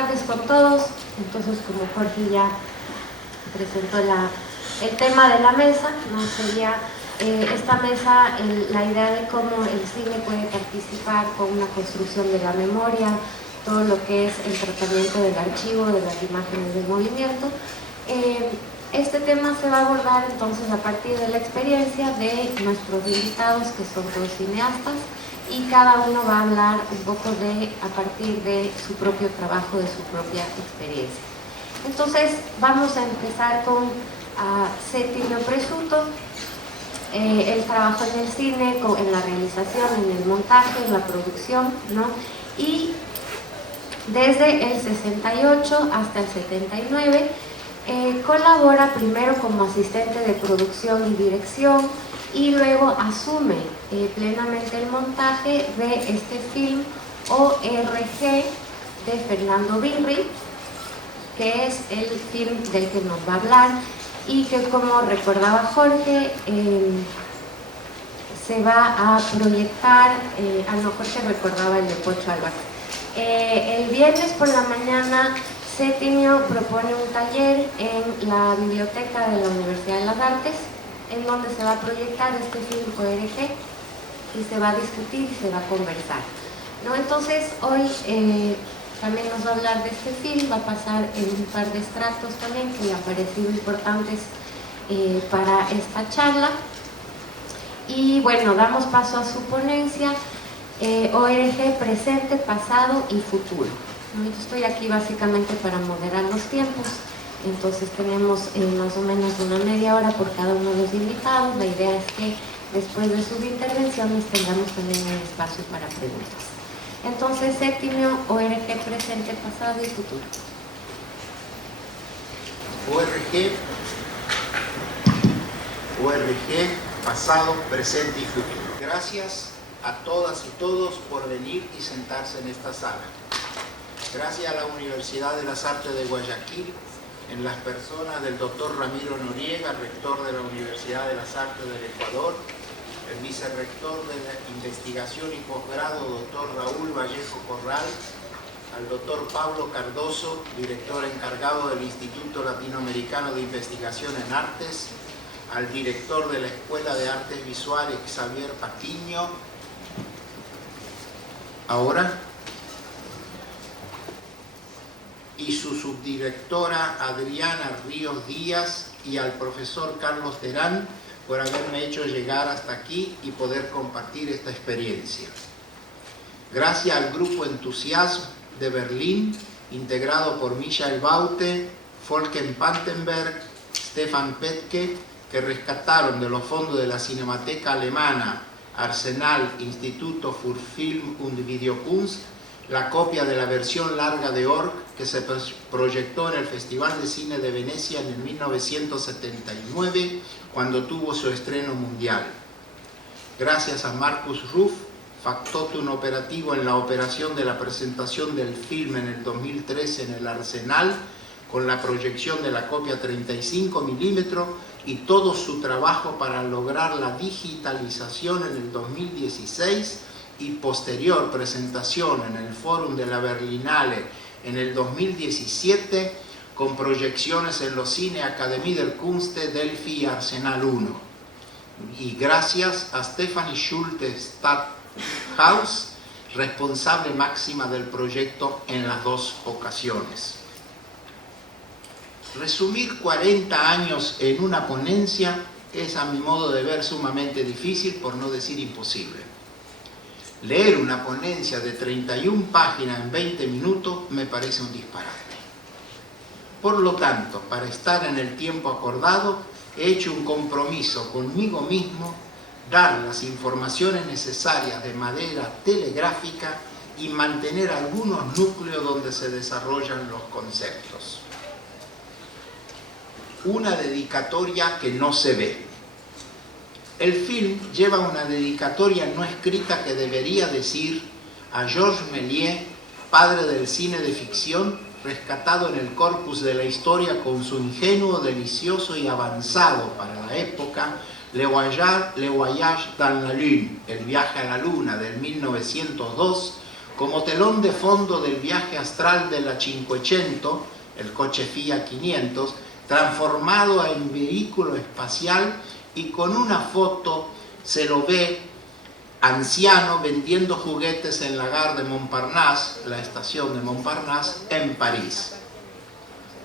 tardes con todos. Entonces, como Jorge ya presentó el tema de la mesa, ¿no? Sería esta mesa, la idea de cómo el cine puede participar con una construcción de la memoria, todo lo que es el tratamiento del archivo, de las imágenes del movimiento. Este tema se va a abordar entonces a partir de la experiencia de nuestros invitados, que son todos cineastas, y cada uno va a hablar un poco a partir de su propio trabajo, de su propia experiencia. Entonces vamos a empezar con Settimio Presuto. Él trabajó en el cine, en la realización, en el montaje, en la producción, ¿no? Y desde el 68 hasta el 79 colabora primero como asistente de producción y dirección, y luego asume plenamente el montaje de este film ORG de Fernando Birri, que es el film del que nos va a hablar y que, como recordaba Jorge, se va a proyectar, Jorge recordaba el de Pocho Álvarez. El viernes por la mañana Settimio propone un taller en la biblioteca de la Universidad de las Artes, en donde se va a proyectar este film ORG y se va a discutir y se va a conversar, ¿no? Entonces hoy también nos va a hablar de este film, va a pasar en un par de extractos también que le han parecido importantes para esta charla. Y bueno, damos paso a su ponencia, ORG presente, pasado y futuro. Yo estoy aquí básicamente para moderar los tiempos. Entonces tenemos más o menos una media hora por cada uno de los invitados. La idea es que después de sus intervenciones tengamos también un espacio para preguntas. Entonces, Settimio, ORG presente, pasado y futuro. ORG, pasado, presente y futuro. Gracias a todas y todos por venir y sentarse en esta sala. Gracias a la Universidad de las Artes de Guayaquil, en las personas del doctor Ramiro Noriega, rector de la Universidad de las Artes del Ecuador, el vicerrector de la Investigación y Posgrado, doctor Raúl Vallejo Corral, al doctor Pablo Cardoso, director encargado del Instituto Latinoamericano de Investigación en Artes, al director de la Escuela de Artes Visuales, Xavier Patiño, y su subdirectora Adriana Ríos Díaz, y al profesor Carlos Terán por haberme hecho llegar hasta aquí y poder compartir esta experiencia. Gracias al grupo Entusiasm de Berlín, integrado por Michael Baute, Volker Pantenberg, Stefan Petke, que rescataron de los fondos de la Cinemateca Alemana Arsenal Instituto für Film und Videokunst la copia de la versión larga de Org, que se proyectó en el Festival de Cine de Venecia en 1979, cuando tuvo su estreno mundial. Gracias a Markus Ruff, factotum operativo en la operación de la presentación del film en el 2013 en el Arsenal, con la proyección de la copia 35 milímetros y todo su trabajo para lograr la digitalización en el 2016 y posterior presentación en el Fórum de la Berlinale en el 2017, con proyecciones en los cines Akademie der Künste, Delphi y Arsenal 1. Y gracias a Stephanie Schulte Stadthaus, responsable máxima del proyecto en las dos ocasiones. Resumir 40 años en una ponencia es, a mi modo de ver, sumamente difícil, por no decir imposible. Leer una ponencia de 31 páginas en 20 minutos me parece un disparate. Por lo tanto, para estar en el tiempo acordado, he hecho un compromiso conmigo mismo, dar las informaciones necesarias de manera telegráfica y mantener algunos núcleos donde se desarrollan los conceptos. Una dedicatoria que no se ve. El film lleva una dedicatoria no escrita que debería decir a Georges Méliès, padre del cine de ficción, rescatado en el corpus de la historia con su ingenuo, delicioso y avanzado para la época Le Voyage dans la Lune, El viaje a la luna, del 1902, como telón de fondo del viaje astral de la 500, el coche Fiat 500, transformado en vehículo espacial, y con una foto se lo ve anciano vendiendo juguetes en la gare de Montparnasse, la estación de Montparnasse, en París.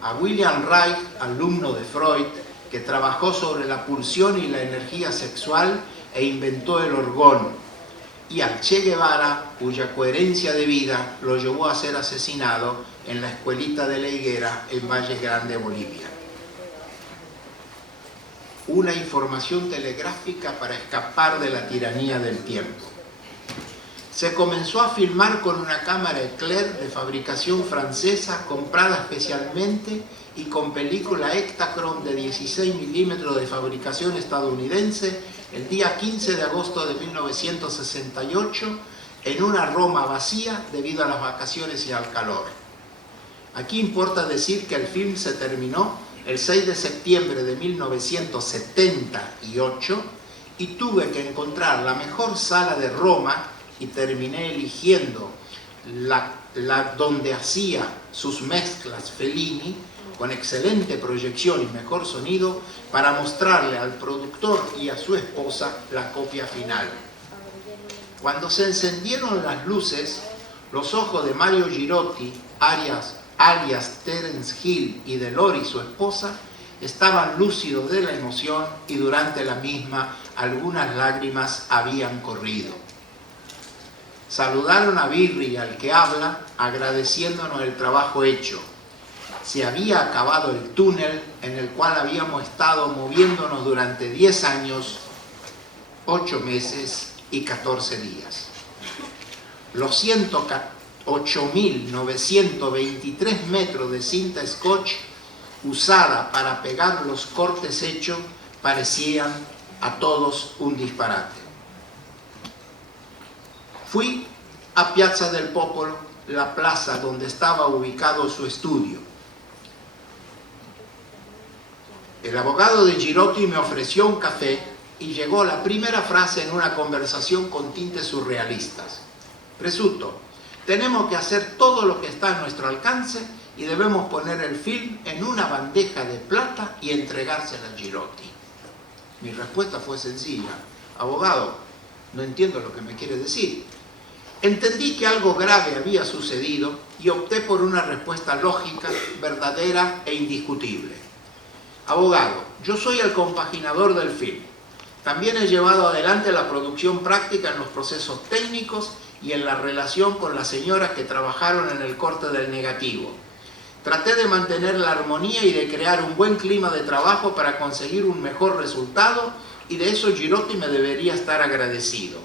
A William Reich, alumno de Freud, que trabajó sobre la pulsión y la energía sexual e inventó el orgón, y al Che Guevara, cuya coherencia de vida lo llevó a ser asesinado en la escuelita de la Higuera en Valle Grande, Bolivia. Una información telegráfica para escapar de la tiranía del tiempo. Se comenzó a filmar con una cámara Eclair de fabricación francesa comprada especialmente y con película Ektachrome de 16 milímetros de fabricación estadounidense el día 15 de agosto de 1968 en una Roma vacía debido a las vacaciones y al calor. Aquí importa decir que el film se terminó el 6 de septiembre de 1978 y tuve que encontrar la mejor sala de Roma y terminé eligiendo la donde hacía sus mezclas Fellini, con excelente proyección y mejor sonido, para mostrarle al productor y a su esposa la copia final. Cuando se encendieron las luces, los ojos de Mario Girotti, alias Terence Hill, y de Lori, su esposa, estaban lúcidos de la emoción, y durante la misma algunas lágrimas habían corrido. Saludaron a Birri, al que habla, agradeciéndonos el trabajo hecho. Se había acabado el túnel en el cual habíamos estado moviéndonos durante 10 años, 8 meses y 14 días. Los 108.923 metros de cinta scotch usada para pegar los cortes hechos parecían a todos un disparate. Fui a Piazza del Popolo, la plaza donde estaba ubicado su estudio. El abogado de Girotti me ofreció un café y llegó la primera frase en una conversación con tintes surrealistas. Presunto, tenemos que hacer todo lo que está a nuestro alcance y debemos poner el film en una bandeja de plata y entregársela a Girotti. Mi respuesta fue sencilla. Abogado, no entiendo lo que me quiere decir. Entendí que algo grave había sucedido y opté por una respuesta lógica, verdadera e indiscutible. Abogado, yo soy el compaginador del film. También he llevado adelante la producción práctica en los procesos técnicos y en la relación con las señoras que trabajaron en el corte del negativo. Traté de mantener la armonía y de crear un buen clima de trabajo para conseguir un mejor resultado, y de eso Girotti me debería estar agradecido.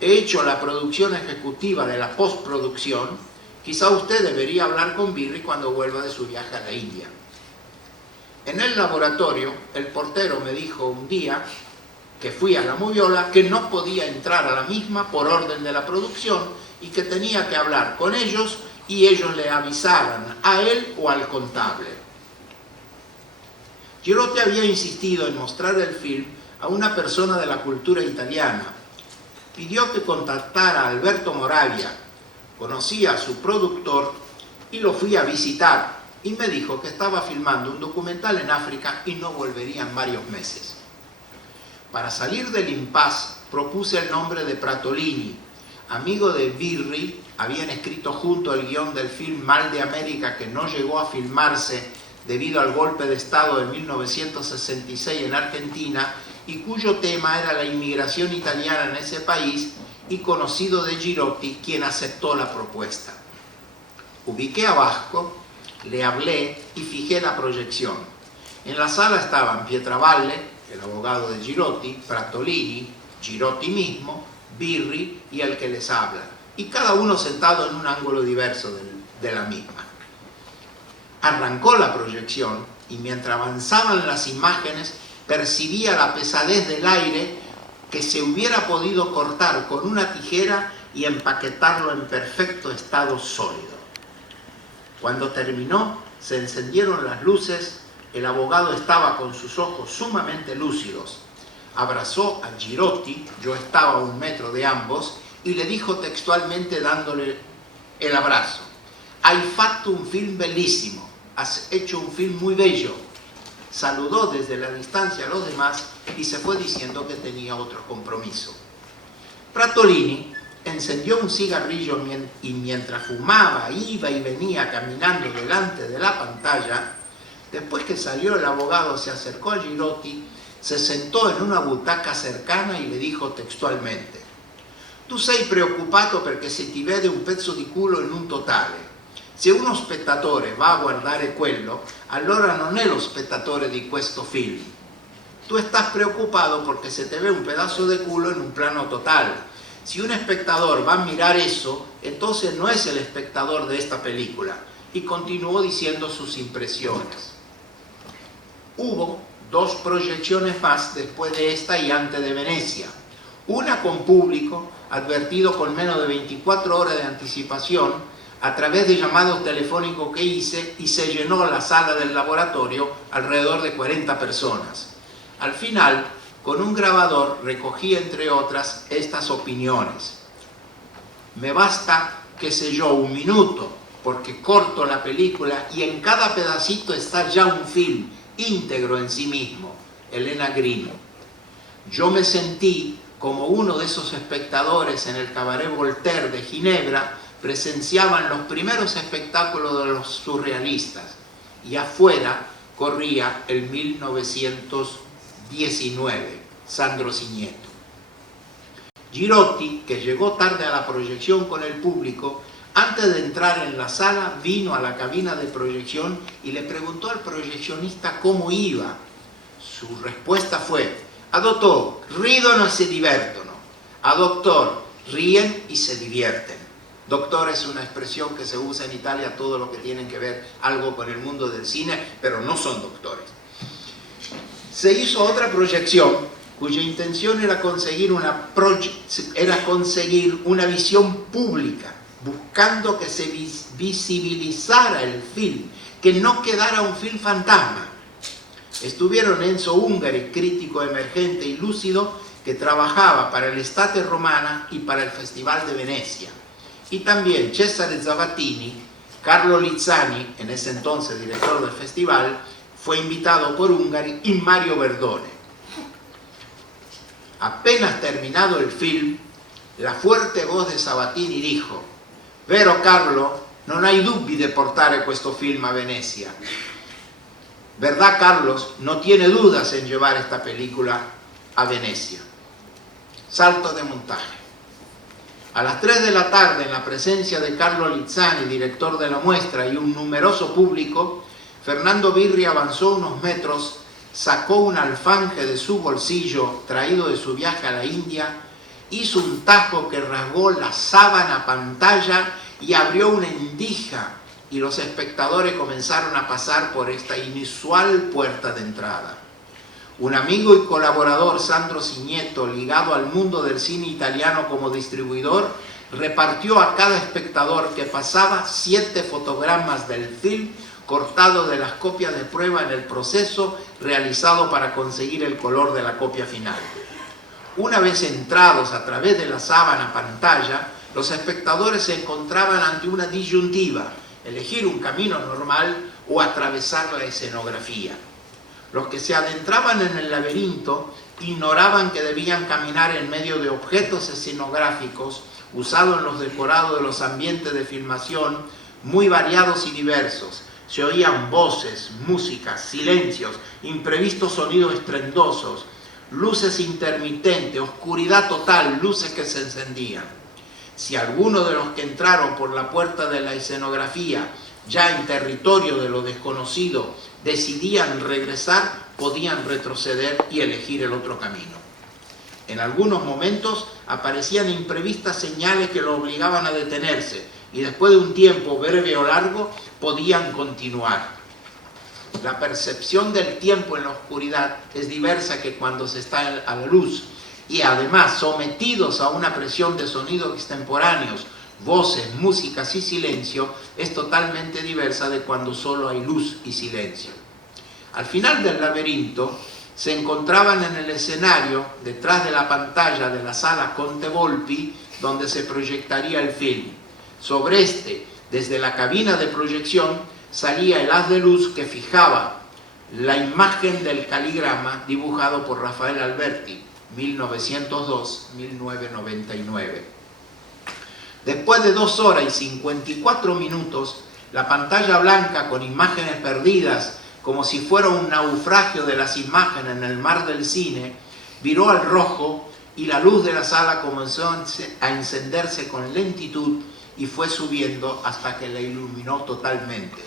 He hecho la producción ejecutiva de la postproducción. Quizá usted debería hablar con Birri cuando vuelva de su viaje a la India. En el laboratorio, el portero me dijo un día que fui a la moviola que no podía entrar a la misma por orden de la producción y que tenía que hablar con ellos y ellos le avisaran a él o al contable. Girotti había insistido en mostrar el film a una persona de la cultura italiana. Pidió que contactara a Alberto Moravia. Conocía a su productor y lo fui a visitar. Y me dijo que estaba filmando un documental en África y no volvería en varios meses. Para salir del impasse propuse el nombre de Pratolini. Amigo de Birri, habían escrito junto el guión del film Mal de América, que no llegó a filmarse debido al golpe de Estado de 1966 en Argentina y cuyo tema era la inmigración italiana en ese país, y conocido de Girotti, quien aceptó la propuesta. Ubiqué a Vasco, le hablé y fijé la proyección. En la sala estaban Pietravalle, el abogado de Girotti, Pratolini, Girotti mismo, Birri y el que les habla, y cada uno sentado en un ángulo diverso de la misma. Arrancó la proyección y mientras avanzaban las imágenes percibía la pesadez del aire que se hubiera podido cortar con una tijera y empaquetarlo en perfecto estado sólido. Cuando terminó, se encendieron las luces, el abogado estaba con sus ojos sumamente lúcidos. Abrazó a Girotti, yo estaba a 1 metro de ambos, y le dijo textualmente dándole el abrazo: hai fatto un film bellísimo, has hecho un film muy bello. Saludó desde la distancia a los demás y se fue diciendo que tenía otro compromiso. Pratolini encendió un cigarrillo y mientras fumaba iba y venía caminando delante de la pantalla. Después que salió el abogado se acercó a Girotti, se sentò in una butaca cercana e le dijo textualmente: tu sei preoccupato perché se ti vede un pezzo di culo in un totale. Se uno spettatore va a guardare quello, allora non è lo spettatore di questo film. Tú estás preocupado porque se te ve un pedazo de culo en un plano total. Si un espectador va a mirar eso, entonces no es el espectador de esta película. Y continuó diciendo sus impresiones. Hubo 2 proyecciones más después de esta y antes de Venecia. Una con público, advertido con menos de 24 horas de anticipación, a través de llamados telefónicos que hice, y se llenó la sala del laboratorio alrededor de 40 personas. Al final, con un grabador, recogí entre otras estas opiniones. Me basta, qué sé yo, 1 minuto, porque corto la película y en cada pedacito está ya un film íntegro en sí mismo. Elena Grino. Yo me sentí como uno de esos espectadores en el Cabaret Voltaire de Ginebra presenciaban los primeros espectáculos de los surrealistas, y afuera corría el 1919, Sandro Signeto. Girotti, que llegó tarde a la proyección con el público, antes de entrar en la sala vino a la cabina de proyección y le preguntó al proyeccionista cómo iba. Su respuesta fue: a doctor, ridono e se divertono. A doctor, ríen y se divierten. Doctor es una expresión que se usa en Italia todo lo que tienen que ver algo con el mundo del cine, pero no son doctores. Se hizo otra proyección cuya intención era conseguir una visión pública, buscando que se visibilizara el film, que no quedara un film fantasma. Estuvieron Enzo Ungari, crítico emergente y lúcido, que trabajaba para el Estate Romana y para el Festival de Venecia. Y también Cesare Zavattini, Carlo Lizzani, en ese entonces director del festival, fue invitado por Ungari, y Mario Verdone. Apenas terminado el film, la fuerte voz de Zavattini dijo: «Vero Carlo, non hai dubbi de portare questo film a Venecia». ¿Verdad, Carlos? No tiene dudas en llevar esta película a Venecia. Salto de montaje. A las 3 de la tarde, en la presencia de Carlo Lizzani, director de la muestra, y un numeroso público, Fernando Birri avanzó unos metros, sacó un alfanje de su bolsillo, traído de su viaje a la India, hizo un tajo que rasgó la sábana pantalla y abrió una endija, y los espectadores comenzaron a pasar por esta inusual puerta de entrada. Un amigo y colaborador, Sandro Signeto, ligado al mundo del cine italiano como distribuidor, repartió a cada espectador que pasaba 7 fotogramas del film cortado de las copias de prueba en el proceso realizado para conseguir el color de la copia final. Una vez entrados a través de la sábana pantalla, los espectadores se encontraban ante una disyuntiva: elegir un camino normal o atravesar la escenografía. Los que se adentraban en el laberinto ignoraban que debían caminar en medio de objetos escenográficos usados en los decorados de los ambientes de filmación, muy variados y diversos. Se oían voces, músicas, silencios, imprevistos sonidos estruendosos, luces intermitentes, oscuridad total, luces que se encendían. Si alguno de los que entraron por la puerta de la escenografía, ya en territorio de lo desconocido, decidían regresar, podían retroceder y elegir el otro camino. En algunos momentos aparecían imprevistas señales que lo obligaban a detenerse, y después de un tiempo breve o largo podían continuar. La percepción del tiempo en la oscuridad es diversa que cuando se está a la luz, y además sometidos a una presión de sonidos extemporáneos, voces, músicas y silencio, es totalmente diversa de cuando solo hay luz y silencio. Al final del laberinto se encontraban en el escenario, detrás de la pantalla de la sala Conte Volpi, donde se proyectaría el film. Sobre este, desde la cabina de proyección, salía el haz de luz que fijaba la imagen del caligrama dibujado por Rafael Alberti, 1902-1999. Después de 2 horas y 54 minutos, la pantalla blanca con imágenes perdidas, como si fuera un naufragio de las imágenes en el mar del cine, viró al rojo y la luz de la sala comenzó a encenderse con lentitud y fue subiendo hasta que la iluminó totalmente.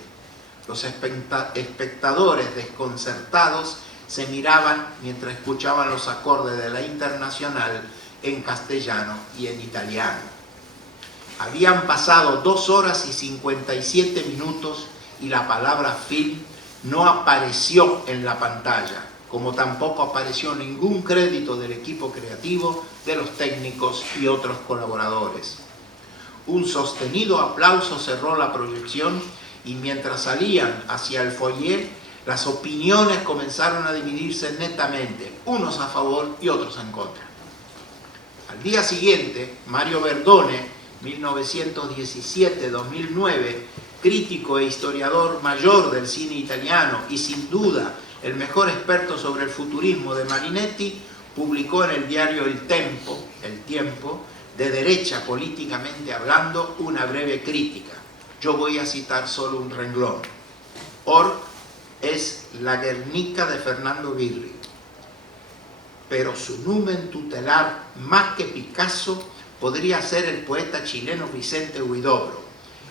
Los espectadores desconcertados se miraban mientras escuchaban los acordes de la Internacional en castellano y en italiano. Habían pasado 2 horas y 57 minutos y la palabra film no apareció en la pantalla, como tampoco apareció ningún crédito del equipo creativo, de los técnicos y otros colaboradores. Un sostenido aplauso cerró la proyección y mientras salían hacia el foyer, las opiniones comenzaron a dividirse netamente, unos a favor y otros en contra. Al día siguiente, Mario Verdone, 1917-2009, crítico e historiador mayor del cine italiano y sin duda el mejor experto sobre el futurismo de Marinetti, publicó en el diario El Tiempo, de derecha políticamente hablando, una breve crítica. Yo voy a citar solo un renglón. Orc es la Guernica de Fernando Birri, pero su numen tutelar, más que Picasso, podría ser el poeta chileno Vicente Huidobro.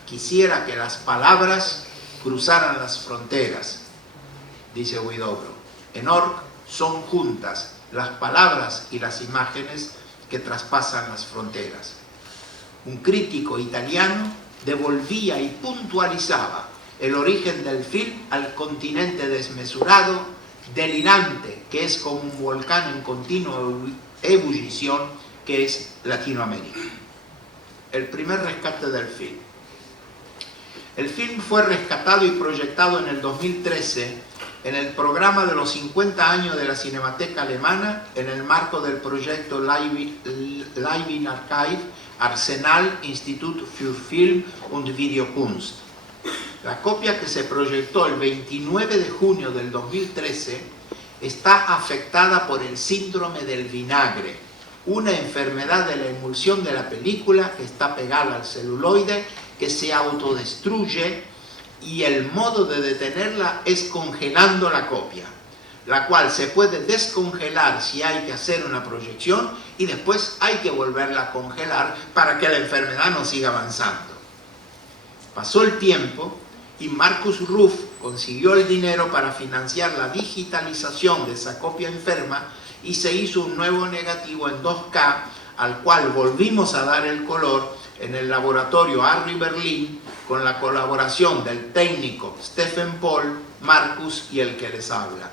Quisiera que las palabras cruzaran las fronteras, dice Huidobro. En Orc son juntas las palabras y las imágenes que traspasan las fronteras. Un crítico italiano devolvía y puntualizaba el origen del film al continente desmesurado, delirante, que es como un volcán en continua ebullición, que es Latinoamérica. El primer rescate del film. El film fue rescatado y proyectado en el 2013 en el programa de los 50 años de la Cinemateca Alemana en el marco del proyecto Live Archive Arsenal Institut für Film und Videokunst. La copia que se proyectó el 29 de junio del 2013 está afectada por el síndrome del vinagre, una enfermedad de la emulsión de la película que está pegada al celuloide, que se autodestruye, y el modo de detenerla es congelando la copia, la cual se puede descongelar si hay que hacer una proyección y después hay que volverla a congelar para que la enfermedad no siga avanzando. Pasó el tiempo y Markus Ruff consiguió el dinero para financiar la digitalización de esa copia enferma y se hizo un nuevo negativo en 2K, al cual volvimos a dar el color en el laboratorio Arri Berlin con la colaboración del técnico Stephen Paul, Marcus y el que les habla.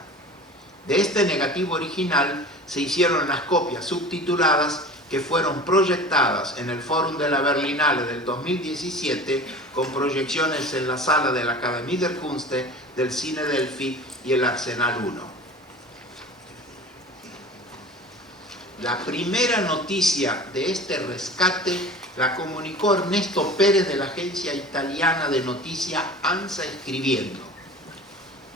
De este negativo original se hicieron las copias subtituladas que fueron proyectadas en el Fórum de la Berlinale del 2017 con proyecciones en la sala de la Akademie der Künste, del Cine Delphi y el Arsenal 1. La primera noticia de este rescate la comunicó Ernesto Pérez de la agencia italiana de noticia ANSA escribiendo: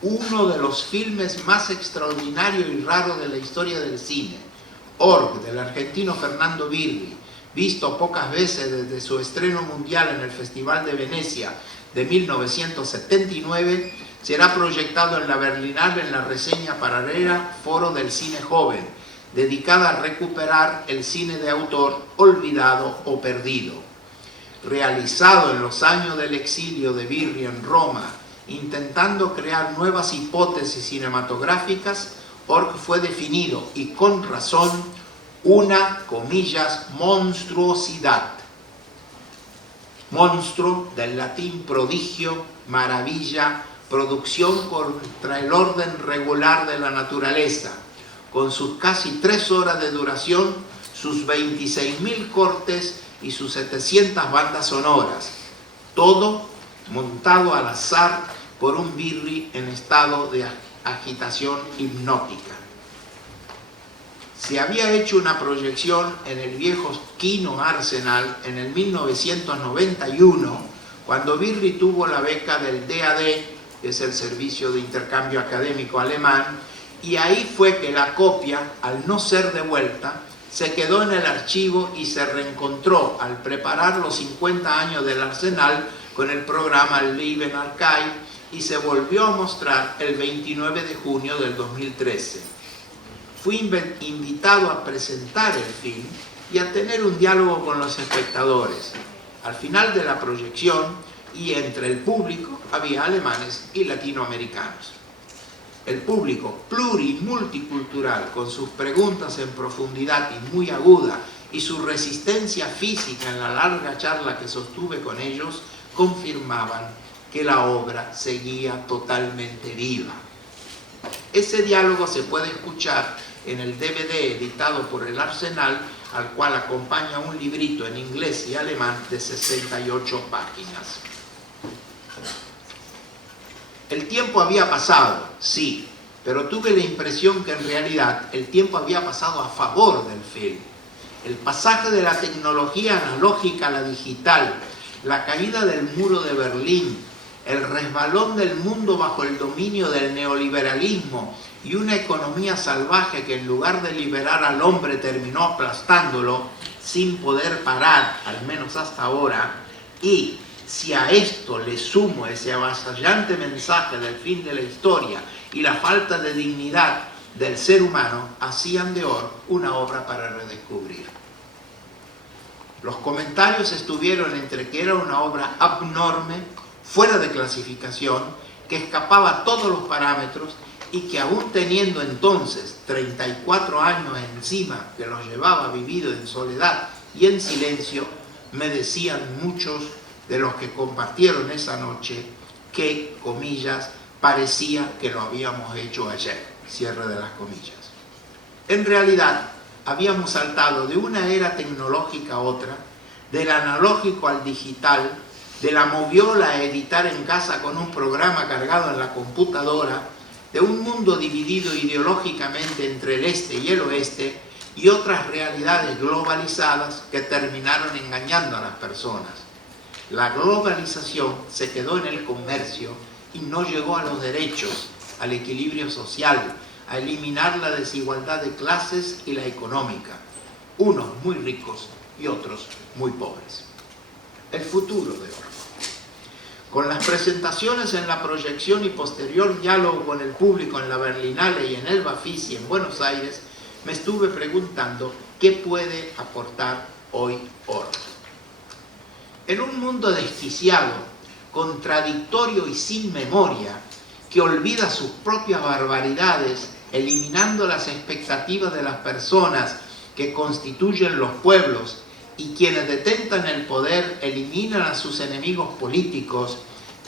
uno de los filmes más extraordinarios y raros de la historia del cine, Orc, del argentino Fernando Birri, visto pocas veces desde su estreno mundial en el Festival de Venecia de 1979, será proyectado en la Berlinale en la reseña paralela Foro del Cine Joven, dedicada a recuperar el cine de autor olvidado o perdido. Realizado en los años del exilio de Birri en Roma, intentando crear nuevas hipótesis cinematográficas, Orc fue definido, y con razón, una, comillas, monstruosidad. Monstruo, del latín prodigio, maravilla, producción contra el orden regular de la naturaleza, con sus casi 3 horas de duración, sus 26.000 cortes y sus 700 bandas sonoras, todo montado al azar por un Birri en estado de agitación hipnótica. Se había hecho una proyección en el viejo Kino Arsenal en el 1991, cuando Birri tuvo la beca del DAD, que es el Servicio de Intercambio Académico Alemán, y ahí fue que la copia, al no ser devuelta, se quedó en el archivo y se reencontró al preparar los 50 años del Arsenal con el programa Leben Archive, y se volvió a mostrar el 29 de junio del 2013. Fui invitado a presentar el film y a tener un diálogo con los espectadores. Al final de la proyección y entre el público había alemanes y latinoamericanos. El público plurimulticultural, con sus preguntas en profundidad y muy aguda y su resistencia física en la larga charla que sostuve con ellos, confirmaban que la obra seguía totalmente viva. Ese diálogo se puede escuchar en el DVD editado por el Arsenal, al cual acompaña un librito en inglés y alemán de 68 páginas. El tiempo había pasado, sí, pero tuve la impresión que en realidad el tiempo había pasado a favor del film. El pasaje de la tecnología analógica a la digital, la caída del muro de Berlín, el resbalón del mundo bajo el dominio del neoliberalismo y una economía salvaje que en lugar de liberar al hombre terminó aplastándolo sin poder parar, al menos hasta ahora, y si a esto le sumo ese avasallante mensaje del fin de la historia y la falta de dignidad del ser humano, hacían de Orff una obra para redescubrir. Los comentarios estuvieron entre que era una obra abnorme, fuera de clasificación, que escapaba a todos los parámetros y que aún teniendo entonces 34 años encima, que los llevaba vivido en soledad y en silencio, me decían muchos de los que compartieron esa noche que, comillas, parecía que lo habíamos hecho ayer, cierre de las comillas. En realidad, habíamos saltado de una era tecnológica a otra, del analógico al digital, de la moviola a editar en casa con un programa cargado en la computadora, de un mundo dividido ideológicamente entre el este y el oeste, y otras realidades globalizadas que terminaron engañando a las personas. La globalización se quedó en el comercio y no llegó a los derechos, al equilibrio social, a eliminar la desigualdad de clases y la económica, unos muy ricos y otros muy pobres. El futuro de Orff. Con las presentaciones en la proyección y posterior diálogo con el público en la Berlinale y en el Bafisi en Buenos Aires, me estuve preguntando qué puede aportar hoy Orff. En un mundo desquiciado, contradictorio y sin memoria, que olvida sus propias barbaridades, eliminando las expectativas de las personas que constituyen los pueblos, y quienes detentan el poder eliminan a sus enemigos políticos,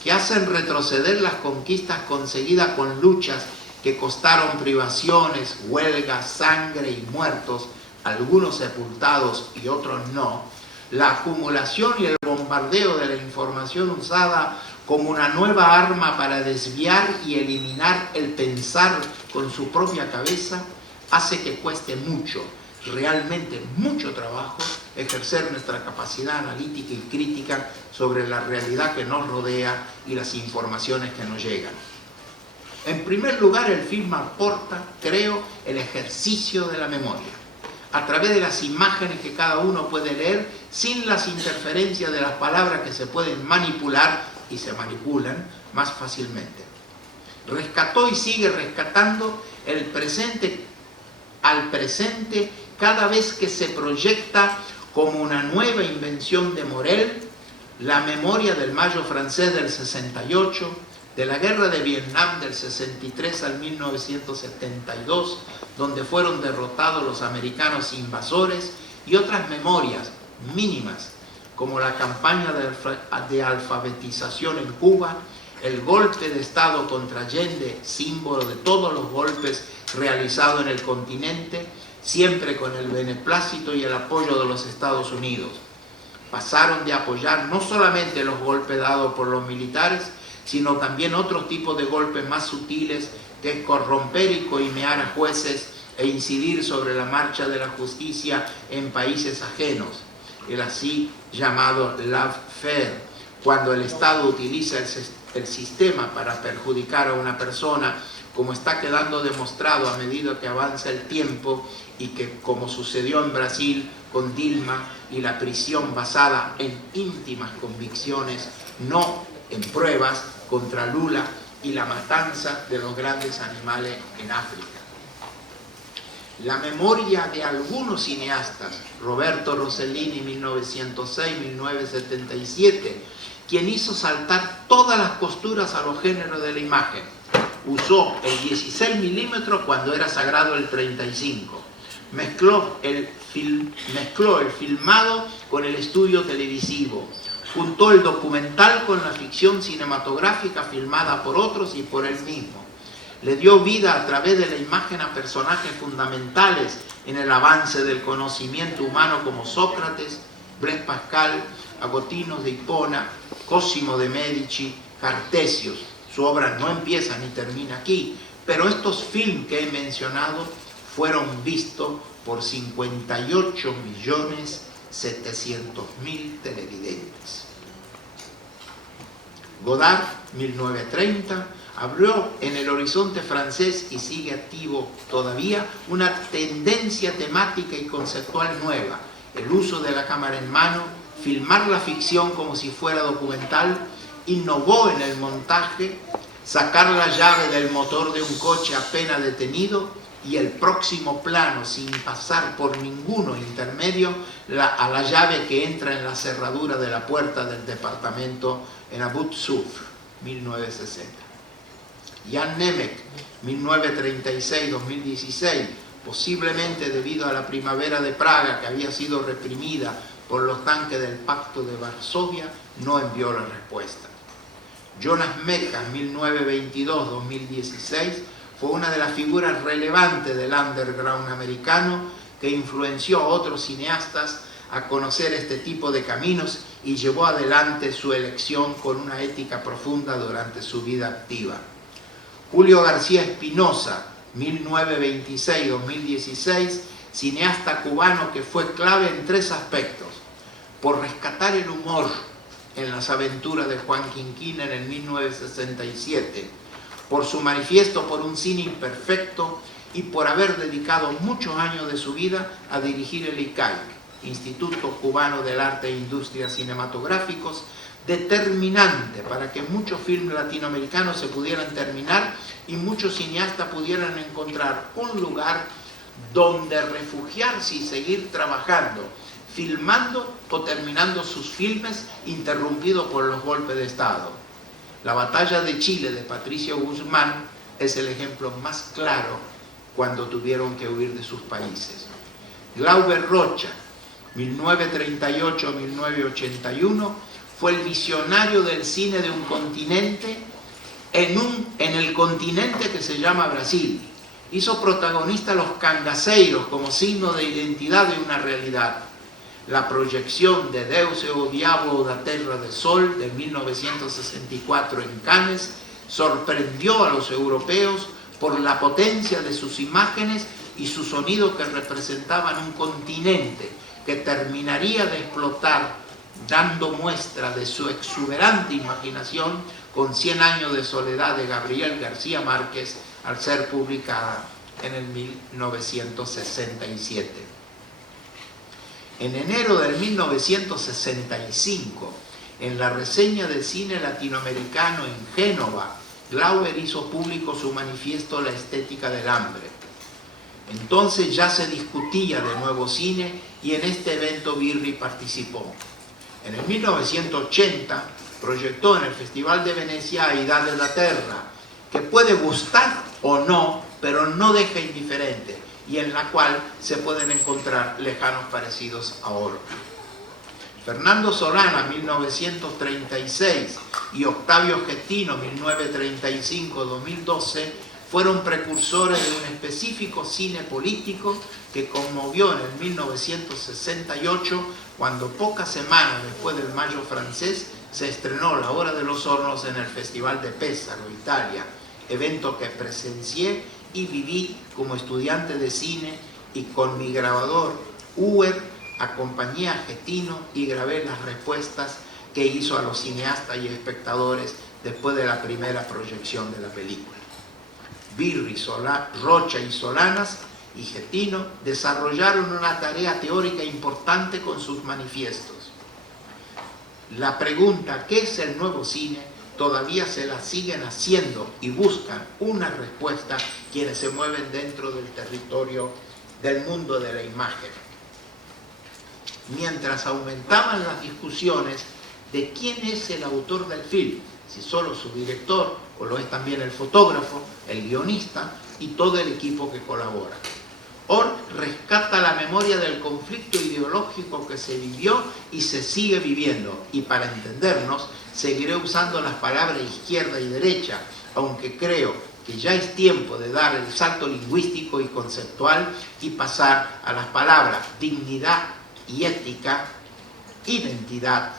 que hacen retroceder las conquistas conseguidas con luchas que costaron privaciones, huelgas, sangre y muertos, algunos sepultados y otros no, la acumulación y el bombardeo de la información usada como una nueva arma para desviar y eliminar el pensar con su propia cabeza, hace que cueste mucho, realmente mucho trabajo, ejercer nuestra capacidad analítica y crítica sobre la realidad que nos rodea y las informaciones que nos llegan. En primer lugar, el film aporta, creo, el ejercicio de la memoria, a través de las imágenes que cada uno puede leer, sin las interferencias de las palabras que se pueden manipular y se manipulan más fácilmente. Rescató y sigue rescatando el presente al presente cada vez que se proyecta como una nueva invención de Morel, la memoria del Mayo francés del 68, de la guerra de Vietnam del 63 al 1972, donde fueron derrotados los americanos invasores, y otras memorias mínimas, como la campaña de alfabetización en Cuba, el golpe de Estado contra Allende, símbolo de todos los golpes realizados en el continente, siempre con el beneplácito y el apoyo de los Estados Unidos. Pasaron de apoyar no solamente los golpes dados por los militares, sino también otros tipos de golpes más sutiles, que es corromper y coimear a jueces e incidir sobre la marcha de la justicia en países ajenos, el así llamado lawfare, cuando el Estado utiliza el sistema para perjudicar a una persona, como está quedando demostrado a medida que avanza el tiempo y que, como sucedió en Brasil con Dilma y la prisión basada en íntimas convicciones, no en pruebas, contra Lula y la matanza de los grandes animales en África. La memoria de algunos cineastas, Roberto Rossellini, 1906-1977, quien hizo saltar todas las costuras a los géneros de la imagen. Usó el 16 milímetros cuando era sagrado el 35. Mezcló el filmado con el estudio televisivo. Juntó el documental con la ficción cinematográfica filmada por otros y por él mismo. Le dio vida a través de la imagen a personajes fundamentales en el avance del conocimiento humano como Sócrates, Blaise Pascal, Agostino de Hipona, Cosimo de Medici, Cartesius. Su obra no empieza ni termina aquí, pero estos films que he mencionado fueron vistos por 58.700.000 televidentes. Godard, 1930, abrió en el horizonte francés y sigue activo todavía una tendencia temática y conceptual nueva, el uso de la cámara en mano, filmar la ficción como si fuera documental. Innovó en el montaje, sacar la llave del motor de un coche apenas detenido y el próximo plano sin pasar por ninguno intermedio a la llave que entra en la cerradura de la puerta del departamento en Abu-Soufre, 1960. Jan Nemec, 1936-2016, posiblemente debido a la primavera de Praga que había sido reprimida por los tanques del Pacto de Varsovia, no envió la respuesta. Jonas Mekas, 1922-2016, fue una de las figuras relevantes del underground americano que influenció a otros cineastas a conocer este tipo de caminos y llevó adelante su elección con una ética profunda durante su vida activa. Julio García Espinosa, 1926-2016, cineasta cubano que fue clave en tres aspectos: por rescatar el humor en las aventuras de Juan Quinquina en el 1967, por su manifiesto por un cine imperfecto y por haber dedicado muchos años de su vida a dirigir el ICAIC, Instituto Cubano del Arte e Industrias Cinematográficos, determinante para que muchos filmes latinoamericanos se pudieran terminar y muchos cineastas pudieran encontrar un lugar donde refugiarse y seguir trabajando, filmando o terminando sus filmes interrumpidos por los golpes de Estado. La batalla de Chile de Patricio Guzmán es el ejemplo más claro cuando tuvieron que huir de sus países. Glauber Rocha, 1938-1981, fue el visionario del cine de un continente en el continente que se llama Brasil. Hizo protagonista a los cangaceiros como signo de identidad de una realidad. La proyección de Deus e o Diabo da Terra del Sol de 1964 en Cannes sorprendió a los europeos por la potencia de sus imágenes y su sonido que representaban un continente que terminaría de explotar, dando muestra de su exuberante imaginación con 100 años de soledad de Gabriel García Márquez al ser publicada en el 1967. En enero del 1965, en la reseña de cine latinoamericano en Génova, Glauber hizo público su manifiesto La estética del hambre. Entonces ya se discutía de nuevo cine y en este evento Birri participó. En el 1980 proyectó en el Festival de Venecia Aida della Terra, que puede gustar o no, pero no deja indiferente, y en la cual se pueden encontrar lejanos parecidos a Orca. Fernando Solana, 1936, y Octavio Getino, 1935-2012, fueron precursores de un específico cine político que conmovió en el 1968, cuando pocas semanas después del Mayo francés se estrenó La Hora de los Hornos en el Festival de Pésaro, Italia, evento que presencié y viví como estudiante de cine y con mi grabador Uber acompañé a Getino y grabé las respuestas que hizo a los cineastas y espectadores después de la primera proyección de la película. Birri, Rocha y Solanas y Getino desarrollaron una tarea teórica importante con sus manifiestos. La pregunta ¿qué es el nuevo cine? Todavía se la siguen haciendo y buscan una respuesta quienes se mueven dentro del territorio del mundo de la imagen. Mientras aumentaban las discusiones de quién es el autor del film, si solo su director o lo es también el fotógrafo, el guionista y todo el equipo que colabora. Orr rescata la memoria del conflicto ideológico que se vivió y se sigue viviendo, y para entendernos seguiré usando las palabras izquierda y derecha, aunque creo que ya es tiempo de dar el salto lingüístico y conceptual y pasar a las palabras dignidad y ética, identidad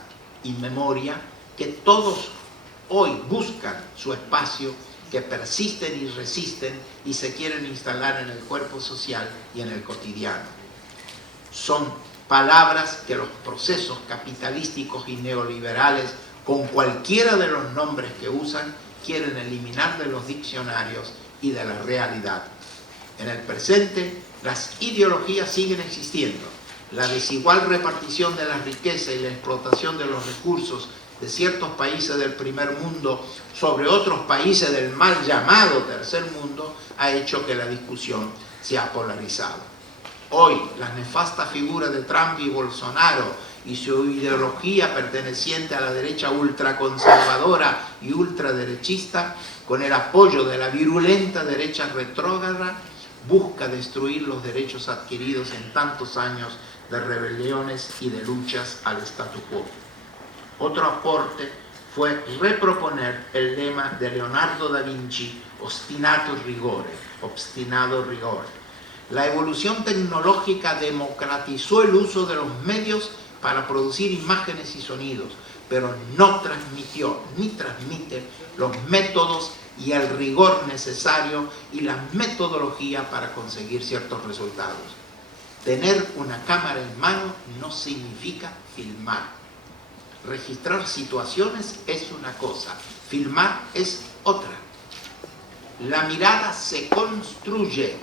y memoria, que todos hoy buscan su espacio, que persisten y resisten y se quieren instalar en el cuerpo social y en el cotidiano. Son palabras que los procesos capitalísticos y neoliberales, con cualquiera de los nombres que usan, quieren eliminar de los diccionarios y de la realidad. En el presente, las ideologías siguen existiendo. La desigual repartición de la riqueza y la explotación de los recursos de ciertos países del primer mundo sobre otros países del mal llamado tercer mundo ha hecho que la discusión se ha polarizado. Hoy, las nefastas figuras de Trump y Bolsonaro y su ideología perteneciente a la derecha ultraconservadora y ultraderechista, con el apoyo de la virulenta derecha retrógrada, busca destruir los derechos adquiridos en tantos años de rebeliones y de luchas al statu quo. Otro aporte fue reproponer el lema de Leonardo da Vinci, obstinato rigore. La evolución tecnológica democratizó el uso de los medios para producir imágenes y sonidos, pero no transmitió ni transmite los métodos y el rigor necesario y la metodología para conseguir ciertos resultados. Tener una cámara en mano no significa filmar. Registrar situaciones es una cosa, filmar es otra. La mirada se construye.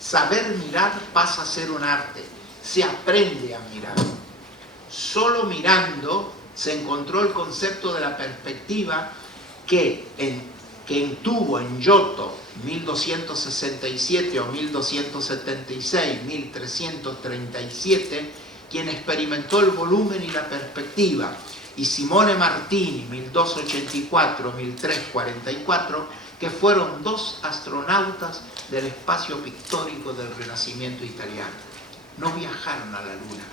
Saber mirar pasa a ser un arte. Se aprende a mirar. Solo mirando se encontró el concepto de la perspectiva que tuvo en Giotto 1267 o 1276, 1337, quien experimentó el volumen y la perspectiva, y Simone Martini, 1284-1344, que fueron dos astronautas del espacio pictórico del Renacimiento italiano. No viajaron a la Luna,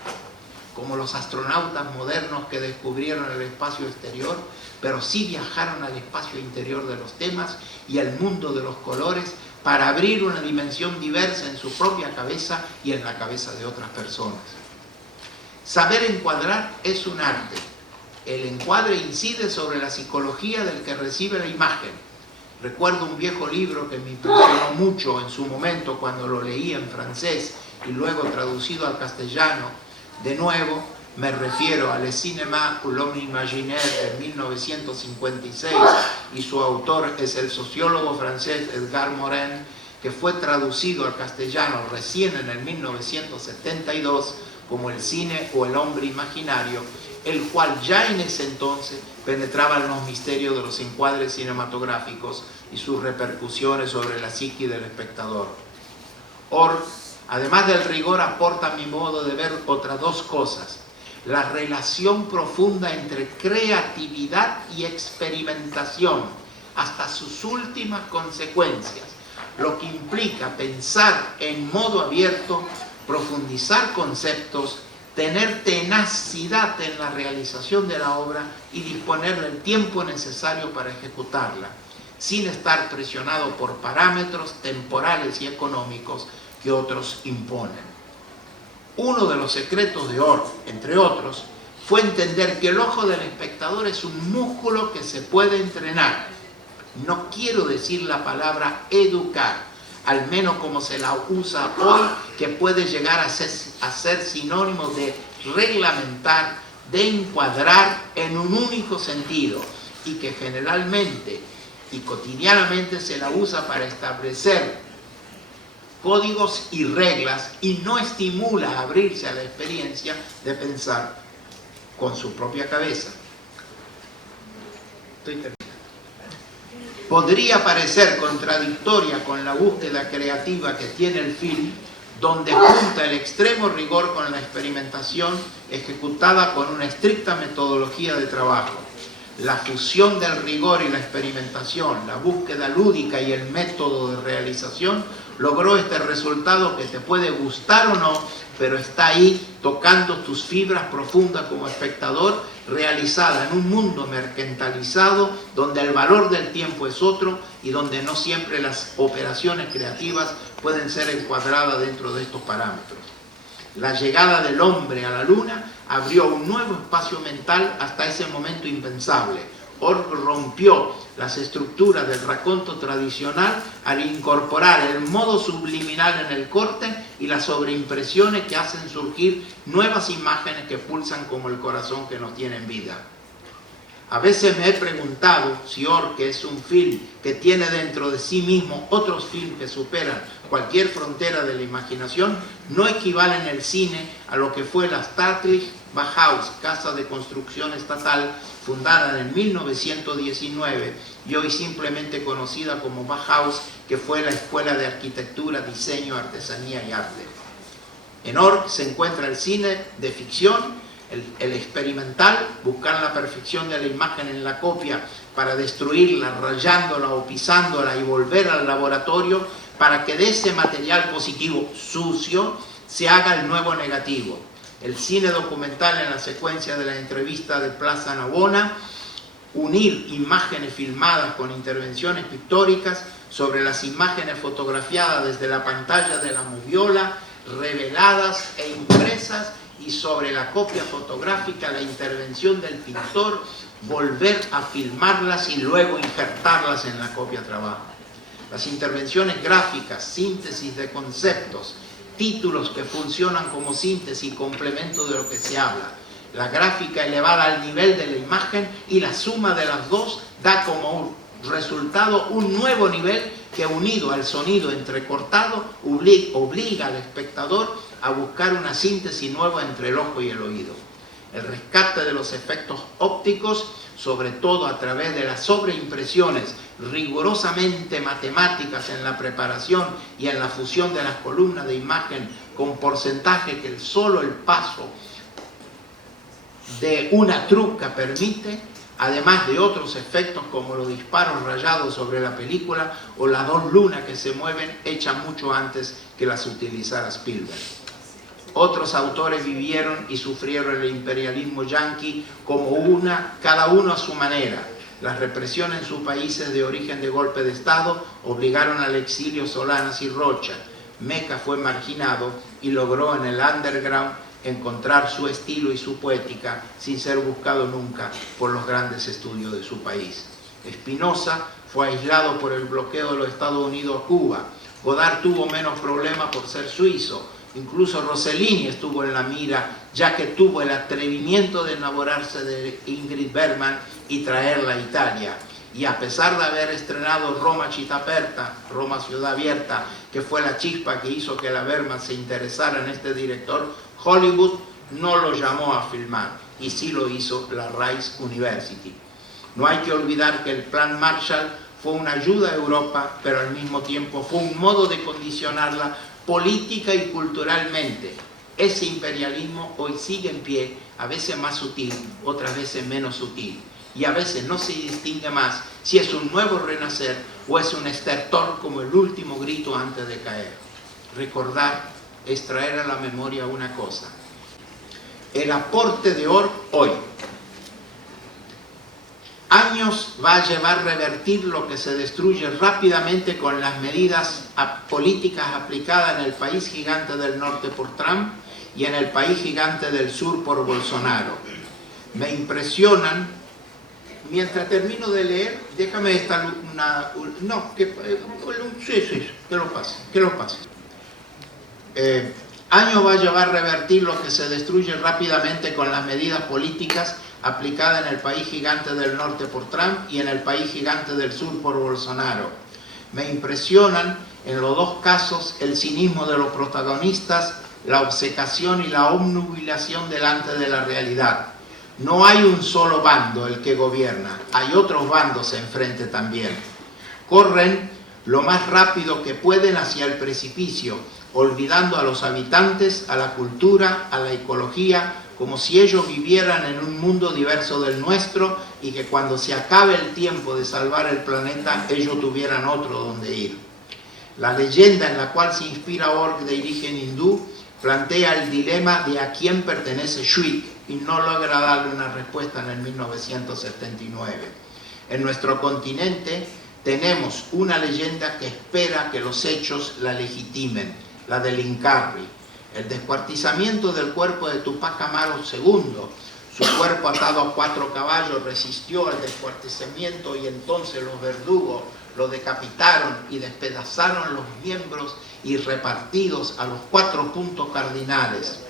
como los astronautas modernos que descubrieron el espacio exterior, pero sí viajaron al espacio interior de los temas y al mundo de los colores para abrir una dimensión diversa en su propia cabeza y en la cabeza de otras personas. Saber encuadrar es un arte. El encuadre incide sobre la psicología del que recibe la imagen. Recuerdo un viejo libro que me impresionó mucho en su momento cuando lo leí en francés y luego traducido al castellano. De nuevo, me refiero a Le Cinéma ou l'Homme Imaginaire de 1956 y su autor es el sociólogo francés Edgar Morin, que fue traducido al castellano recién en el 1972 como El cine o el hombre imaginario, el cual ya en ese entonces penetraba en los misterios de los encuadres cinematográficos y sus repercusiones sobre la psique del espectador. Orr, además del rigor, aporta a mi modo de ver otras dos cosas: la relación profunda entre creatividad y experimentación, hasta sus últimas consecuencias, lo que implica pensar en modo abierto, profundizar conceptos, tener tenacidad en la realización de la obra y disponer del tiempo necesario para ejecutarla, sin estar presionado por parámetros temporales y económicos que otros imponen. Uno de los secretos de Orr, entre otros, fue entender que el ojo del espectador es un músculo que se puede entrenar. No quiero decir la palabra educar, al menos como se la usa hoy, que puede llegar a ser sinónimo de reglamentar, de encuadrar en un único sentido, y que generalmente y cotidianamente se la usa para establecer códigos y reglas y no estimula a abrirse a la experiencia de pensar con su propia cabeza. Estoy terminando. Podría parecer contradictoria con la búsqueda creativa que tiene el film, donde junta el extremo rigor con la experimentación ejecutada con una estricta metodología de trabajo. La fusión del rigor y la experimentación, la búsqueda lúdica y el método de realización logró este resultado que te puede gustar o no, pero está ahí tocando tus fibras profundas como espectador, realizada en un mundo mercantilizado donde el valor del tiempo es otro y donde no siempre las operaciones creativas pueden ser encuadradas dentro de estos parámetros. La llegada del hombre a la luna abrió un nuevo espacio mental hasta ese momento impensable. Orff rompió las estructuras del raconto tradicional al incorporar el modo subliminal en el corte y las sobreimpresiones que hacen surgir nuevas imágenes que pulsan como el corazón que nos tiene en vida. A veces me he preguntado si Orff, que es un film que tiene dentro de sí mismo otros films que superan cualquier frontera de la imaginación, no equivale en el cine a lo que fue la Staatliche Bauhaus, casa de construcción estatal, fundada en 1919 y hoy simplemente conocida como Bauhaus, que fue la escuela de arquitectura, diseño, artesanía y arte. En Orff se encuentra el cine de ficción, el experimental, buscar la perfección de la imagen en la copia para destruirla, rayándola o pisándola y volver al laboratorio para que de ese material positivo sucio se haga el nuevo negativo. El cine documental en la secuencia de la entrevista de Plaza Navona, unir imágenes filmadas con intervenciones pictóricas sobre las imágenes fotografiadas desde la pantalla de la moviola, reveladas e impresas, y sobre la copia fotográfica la intervención del pintor, volver a filmarlas y luego injertarlas en la copia trabajo. Las intervenciones gráficas, síntesis de conceptos, títulos que funcionan como síntesis y complemento de lo que se habla, la gráfica elevada al nivel de la imagen y la suma de las dos da como resultado un nuevo nivel que, unido al sonido entrecortado, obliga al espectador a buscar una síntesis nueva entre el ojo y el oído. El rescate de los efectos ópticos, sobre todo a través de las sobreimpresiones rigurosamente matemáticas en la preparación y en la fusión de las columnas de imagen con porcentaje que solo el paso de una truca permite, además de otros efectos como los disparos rayados sobre la película o las dos lunas que se mueven hechas mucho antes que las utilizara Spielberg. Otros autores vivieron y sufrieron el imperialismo yanqui cada uno a su manera. Las represiones en sus países de origen de golpe de Estado obligaron al exilio Solanas y Rocha. Meca fue marginado y logró en el underground encontrar su estilo y su poética sin ser buscado nunca por los grandes estudios de su país. Spinoza fue aislado por el bloqueo de los Estados Unidos a Cuba. Godard tuvo menos problemas por ser suizo. Incluso Rossellini estuvo en la mira, ya que tuvo el atrevimiento de enamorarse de Ingrid Bergman y traerla a Italia. Y a pesar de haber estrenado Roma Città Aperta, Roma Ciudad Abierta, que fue la chispa que hizo que la Bergman se interesara en este director, Hollywood no lo llamó a filmar, y sí lo hizo la Rice University. No hay que olvidar que el Plan Marshall fue una ayuda a Europa, pero al mismo tiempo fue un modo de condicionarla política y culturalmente. Ese imperialismo hoy sigue en pie, a veces más sutil, otras veces menos sutil, y a veces no se distingue más si es un nuevo renacer o es un estertor como el último grito antes de caer. Recordar es traer a la memoria una cosa: el aporte de Orff hoy. Años va a llevar revertir lo que se destruye rápidamente con las medidas políticas aplicadas en el país gigante del norte por Trump y en el país gigante del sur por Bolsonaro. Me impresionan mientras termino de leer, déjame esta que lo pase. Años va a llevar a revertir lo que se destruye rápidamente con las medidas políticas aplicadas en el país gigante del norte por Trump y en el país gigante del sur por Bolsonaro. Me impresionan en los dos casos el cinismo de los protagonistas, la obcecación y la obnubilación delante de la realidad. No hay un solo bando el que gobierna, hay otros bandos enfrente también. Corren lo más rápido que pueden hacia el precipicio, olvidando a los habitantes, a la cultura, a la ecología, como si ellos vivieran en un mundo diverso del nuestro y que cuando se acabe el tiempo de salvar el planeta, ellos tuvieran otro donde ir. La leyenda en la cual se inspira Org, de origen hindú, plantea el dilema de a quién pertenece Shwik y no logra darle una respuesta en el 1979. En nuestro continente tenemos una leyenda que espera que los hechos la legitimen, la del Incarri. El descuartizamiento del cuerpo de Tupac Amaru II, su cuerpo atado a 4 caballos resistió al descuartizamiento y entonces los verdugos lo decapitaron y despedazaron los miembros y repartidos a los 4 puntos cardinales.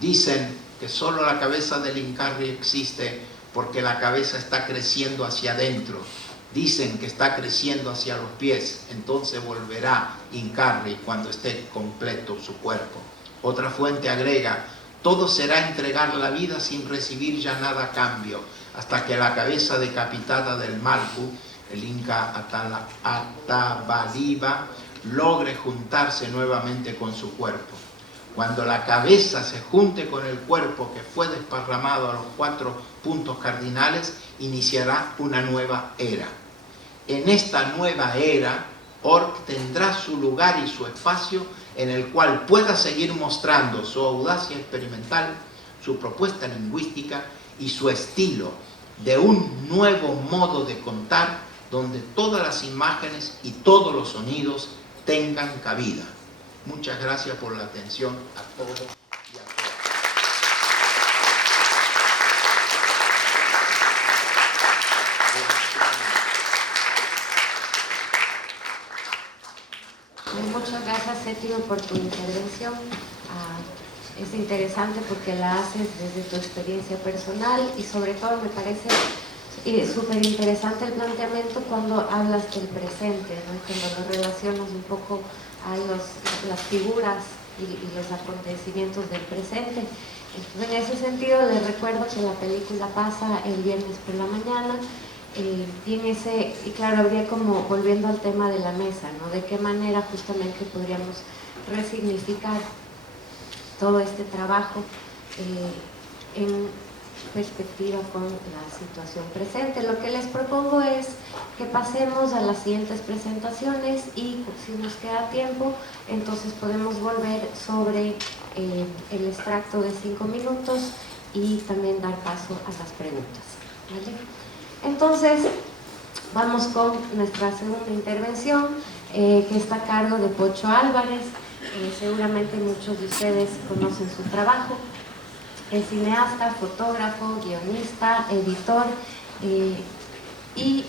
Dicen que solo la cabeza del Incarri existe porque la cabeza está creciendo hacia adentro. Dicen que está creciendo hacia los pies, entonces volverá Incarri cuando esté completo su cuerpo. Otra fuente agrega, todo será entregar la vida sin recibir ya nada a cambio, hasta que la cabeza decapitada del Malku, el Inca Atabaliba, logre juntarse nuevamente con su cuerpo. Cuando la cabeza se junte con el cuerpo que fue desparramado a los 4 puntos cardinales, iniciará una nueva era. En esta nueva era, Org tendrá su lugar y su espacio en el cual pueda seguir mostrando su audacia experimental, su propuesta lingüística y su estilo de un nuevo modo de contar donde todas las imágenes y todos los sonidos tengan cabida. Muchas gracias por la atención a todos y a todas. Muchas gracias, Sétimo, por tu intervención. Es interesante porque la haces desde tu experiencia personal y sobre todo me parece súper interesante el planteamiento cuando hablas del presente, ¿no? Cuando lo relacionas un poco a las figuras y los acontecimientos del presente. Entonces, en ese sentido, les recuerdo que la película pasa el viernes por la mañana. Y claro, habría como, volviendo al tema de la mesa, ¿no? De qué manera justamente podríamos resignificar todo este trabajo en perspectiva con la situación presente. Lo que les propongo es que pasemos a las siguientes presentaciones y si nos queda tiempo, entonces podemos volver sobre el extracto de 5 minutos y también dar paso a las preguntas, ¿vale? Entonces, vamos con nuestra segunda intervención, que está a cargo de Pocho Álvarez. Seguramente muchos de ustedes conocen su trabajo. Es cineasta, fotógrafo, guionista, editor, y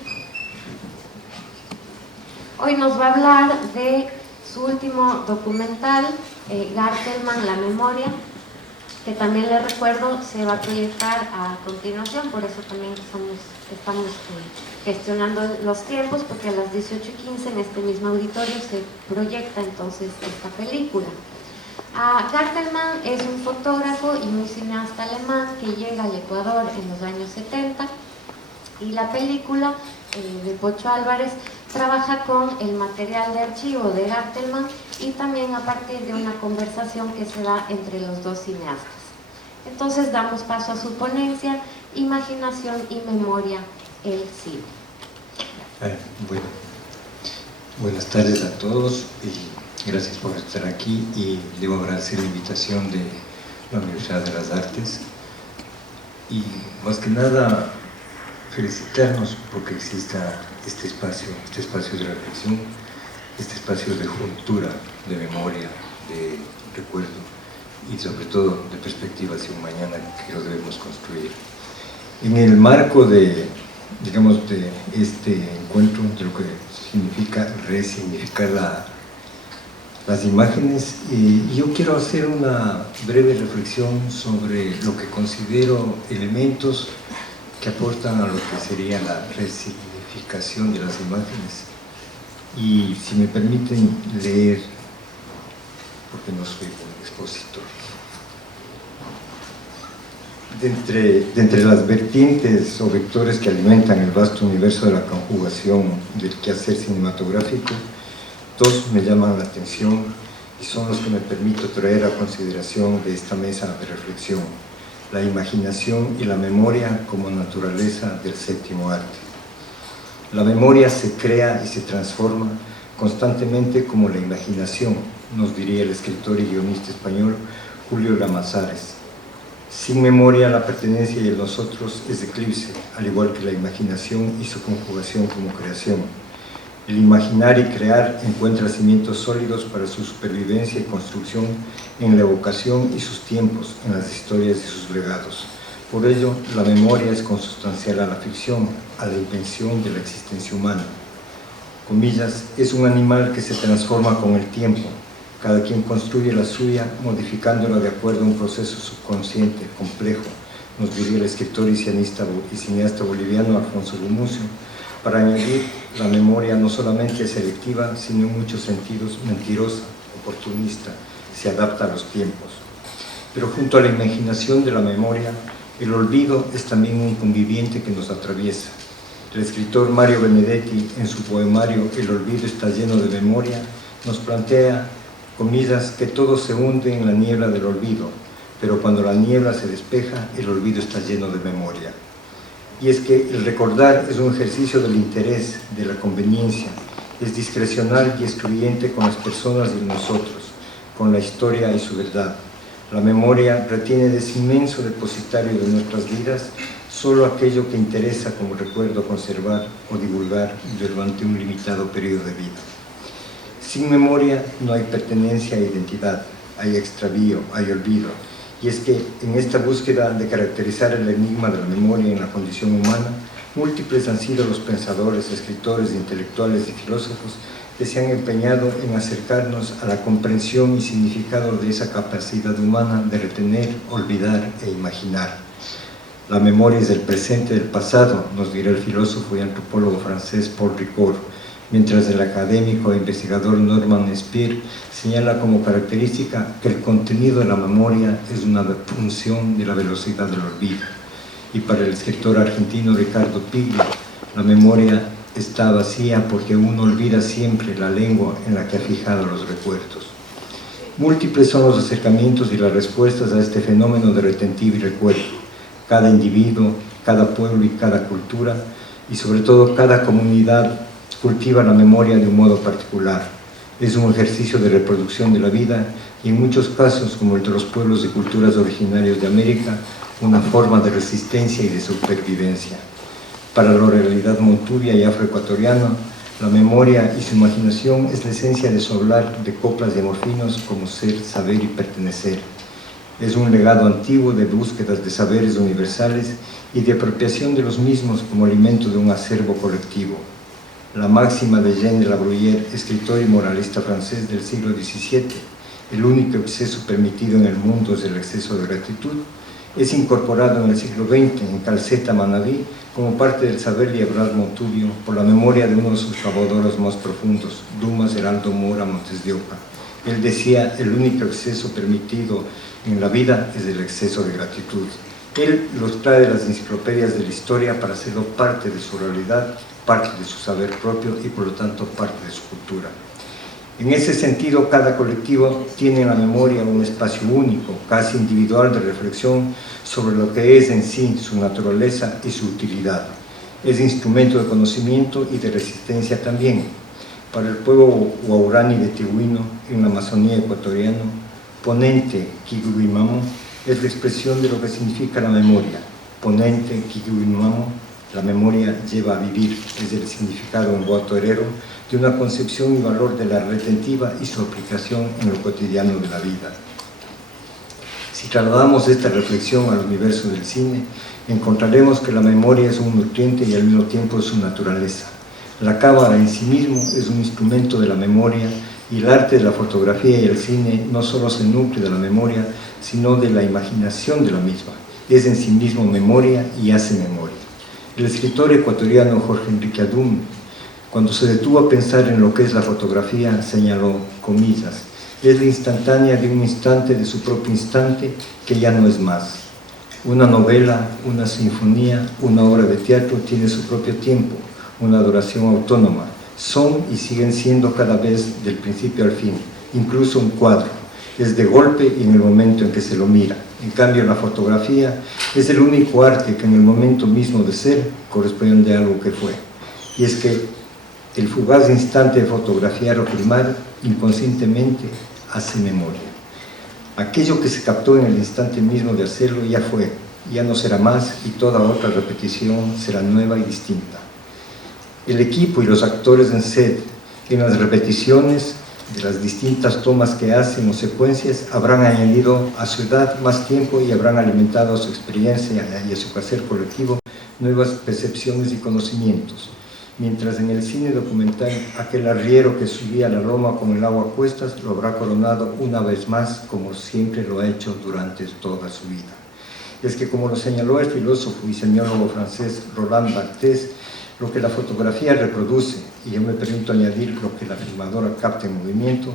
hoy nos va a hablar de su último documental, Gartelman, La Memoria, que también les recuerdo se va a proyectar a continuación, por eso también estamos gestionando los tiempos, porque a las 18:15 en este mismo auditorio se proyecta entonces esta película. Gartelman es un fotógrafo y un cineasta alemán que llega al Ecuador en los años 70 y la película de Pocho Álvarez trabaja con el material de archivo de Gartelman y también a partir de una conversación que se da entre los dos cineastas. Entonces damos paso a su ponencia, Imaginación y Memoria, el cine. Bueno, buenas tardes a todos y gracias por estar aquí, y debo agradecer la invitación de la Universidad de las Artes y más que nada felicitarnos porque exista este espacio de reflexión, este espacio de juntura, de memoria, de recuerdo y sobre todo de perspectiva hacia un mañana que lo debemos construir. En el marco de digamos, de este encuentro, de lo que significa resignificar las imágenes. Y yo quiero hacer una breve reflexión sobre lo que considero elementos que aportan a lo que sería la resignificación de las imágenes. Y si me permiten leer, porque no soy buen expositor. De entre las vertientes o vectores que alimentan el vasto universo de la conjugación del quehacer cinematográfico, dos me llaman la atención y son los que me permito traer a consideración de esta mesa de reflexión: la imaginación y la memoria como naturaleza del séptimo arte. La memoria se crea y se transforma constantemente como la imaginación, nos diría el escritor y guionista español Julio Llamazares. Sin memoria, la pertenencia y el nosotros es eclipse, al igual que la imaginación y su conjugación como creación. El imaginar y crear encuentra cimientos sólidos para su supervivencia y construcción en la evocación y sus tiempos, en las historias y sus legados. Por ello, la memoria es consustancial a la ficción, a la invención de la existencia humana. Comillas, es un animal que se transforma con el tiempo. Cada quien construye la suya, modificándola de acuerdo a un proceso subconsciente, complejo, nos diría el escritor y cineasta boliviano Alfonso Gumucio. Para añadir, la memoria no solamente es selectiva, sino en muchos sentidos mentirosa, oportunista, se adapta a los tiempos. Pero junto a la imaginación de la memoria, el olvido es también un conviviente que nos atraviesa. El escritor Mario Benedetti, en su poemario El olvido está lleno de memoria, nos plantea, comillas, que todo se hunde en la niebla del olvido, pero cuando la niebla se despeja, el olvido está lleno de memoria. Y es que el recordar es un ejercicio del interés, de la conveniencia, es discrecional y excluyente con las personas y nosotros, con la historia y su verdad. La memoria retiene de ese inmenso depositario de nuestras vidas solo aquello que interesa como recuerdo conservar o divulgar durante un limitado periodo de vida. Sin memoria no hay pertenencia e identidad, hay extravío, hay olvido. Y es que en esta búsqueda de caracterizar el enigma de la memoria en la condición humana, múltiples han sido los pensadores, escritores, intelectuales y filósofos que se han empeñado en acercarnos a la comprensión y significado de esa capacidad humana de retener, olvidar e imaginar. La memoria es el presente del pasado, nos dirá el filósofo y antropólogo francés Paul Ricoeur, mientras el académico e investigador Norman Spear señala como característica que el contenido de la memoria es una función de la velocidad del olvido. Y para el escritor argentino Ricardo Piglia, la memoria está vacía porque uno olvida siempre la lengua en la que ha fijado los recuerdos. Múltiples son los acercamientos y las respuestas a este fenómeno de retentivo y recuerdo. Cada individuo, cada pueblo y cada cultura, y sobre todo cada comunidad, cultiva la memoria de un modo particular. Es un ejercicio de reproducción de la vida y en muchos casos, como el de los pueblos y culturas originarios de América, una forma de resistencia y de supervivencia. Para la oralidad montuvia y afroecuatoriana, la memoria y su imaginación es la esencia de su hablar de coplas y amorfinos como ser, saber y pertenecer. Es un legado antiguo de búsquedas de saberes universales y de apropiación de los mismos como alimento de un acervo colectivo. La máxima de Jean de la Bruyère, escritor y moralista francés del siglo XVII, el único exceso permitido en el mundo es el exceso de gratitud, es incorporado en el siglo XX en Calceta Manaví como parte del saber y hablar montuvio por la memoria de uno de sus laboratorios más profundos, Dumas Heraldo Mora Montes de Oca. Él decía, el único exceso permitido en la vida es el exceso de gratitud. Él los trae de las enciclopedias de la historia para hacerlo parte de su realidad, parte de su saber propio y por lo tanto parte de su cultura. En ese sentido, cada colectivo tiene en la memoria un espacio único, casi individual de reflexión sobre lo que es en sí su naturaleza y su utilidad. Es instrumento de conocimiento y de resistencia también. Para el pueblo Huaurani de Tehuino, en la Amazonía ecuatoriana, ponente Kiguimamo es la expresión de lo que significa la memoria. Ponente Kiguimamo, la memoria lleva a vivir, es el significado en guatorero de una concepción y valor de la retentiva y su aplicación en lo cotidiano de la vida. Si trasladamos esta reflexión al universo del cine, encontraremos que la memoria es un nutriente y al mismo tiempo es su naturaleza. La cámara en sí mismo es un instrumento de la memoria y el arte de la fotografía y el cine no solo se nutre de la memoria, sino de la imaginación de la misma. Es en sí mismo memoria y hace memoria. El escritor ecuatoriano Jorge Enrique Adum, cuando se detuvo a pensar en lo que es la fotografía, señaló, comillas, es la instantánea de un instante de su propio instante que ya no es más. Una novela, una sinfonía, una obra de teatro tiene su propio tiempo, una duración autónoma. Son y siguen siendo cada vez del principio al fin. Incluso un cuadro es de golpe y en el momento en que se lo mira. En cambio, la fotografía es el único arte que en el momento mismo de ser corresponde a algo que fue. Y es que el fugaz instante de fotografiar o filmar inconscientemente hace memoria. Aquello que se captó en el instante mismo de hacerlo ya fue, ya no será más y toda otra repetición será nueva y distinta. El equipo y los actores en set, en las repeticiones de las distintas tomas que hacen o secuencias, habrán añadido a su edad más tiempo y habrán alimentado a su experiencia y a su quehacer colectivo nuevas percepciones y conocimientos. Mientras en el cine documental aquel arriero que subía a la loma con el agua a cuestas lo habrá coronado una vez más como siempre lo ha hecho durante toda su vida. Es que como lo señaló el filósofo y semiólogo francés Roland Barthes, lo que la fotografía reproduce, y yo me permito añadir lo que la filmadora capta en movimiento,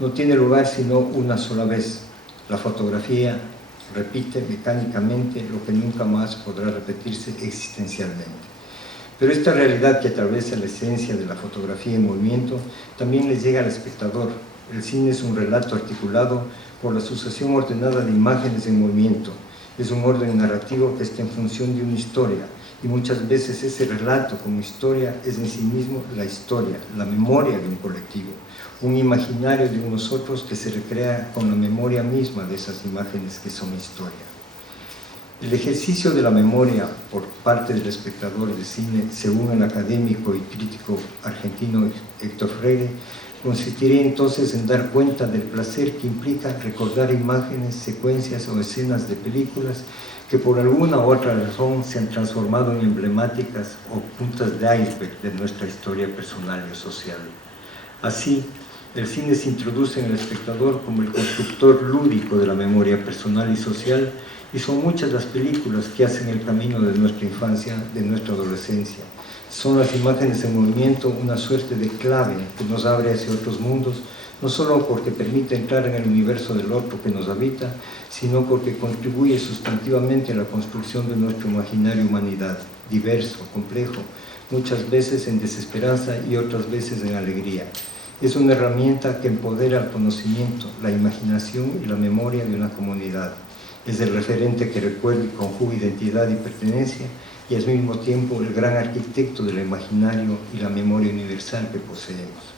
no tiene lugar sino una sola vez. La fotografía repite mecánicamente lo que nunca más podrá repetirse existencialmente. Pero esta realidad que atraviesa la esencia de la fotografía en movimiento también le llega al espectador. El cine es un relato articulado por la sucesión ordenada de imágenes en movimiento. Es un orden narrativo que está en función de una historia, y muchas veces ese relato como historia es en sí mismo la historia, la memoria de un colectivo, un imaginario de unos otros que se recrea con la memoria misma de esas imágenes que son historia. El ejercicio de la memoria por parte del espectador de cine, según el académico y crítico argentino Héctor Freire, consistiría entonces en dar cuenta del placer que implica recordar imágenes, secuencias o escenas de películas que por alguna u otra razón se han transformado en emblemáticas o puntas de iceberg de nuestra historia personal y social. Así, el cine se introduce en el espectador como el constructor lúdico de la memoria personal y social, y son muchas las películas que hacen el camino de nuestra infancia, de nuestra adolescencia. Son las imágenes en movimiento una suerte de clave que nos abre hacia otros mundos, no solo porque permite entrar en el universo del otro que nos habita, sino porque contribuye sustantivamente a la construcción de nuestro imaginario humanidad, diverso, complejo, muchas veces en desesperanza y otras veces en alegría. Es una herramienta que empodera el conocimiento, la imaginación y la memoria de una comunidad. Es el referente que recuerda y conjuga identidad y pertenencia, y al mismo tiempo el gran arquitecto del imaginario y la memoria universal que poseemos.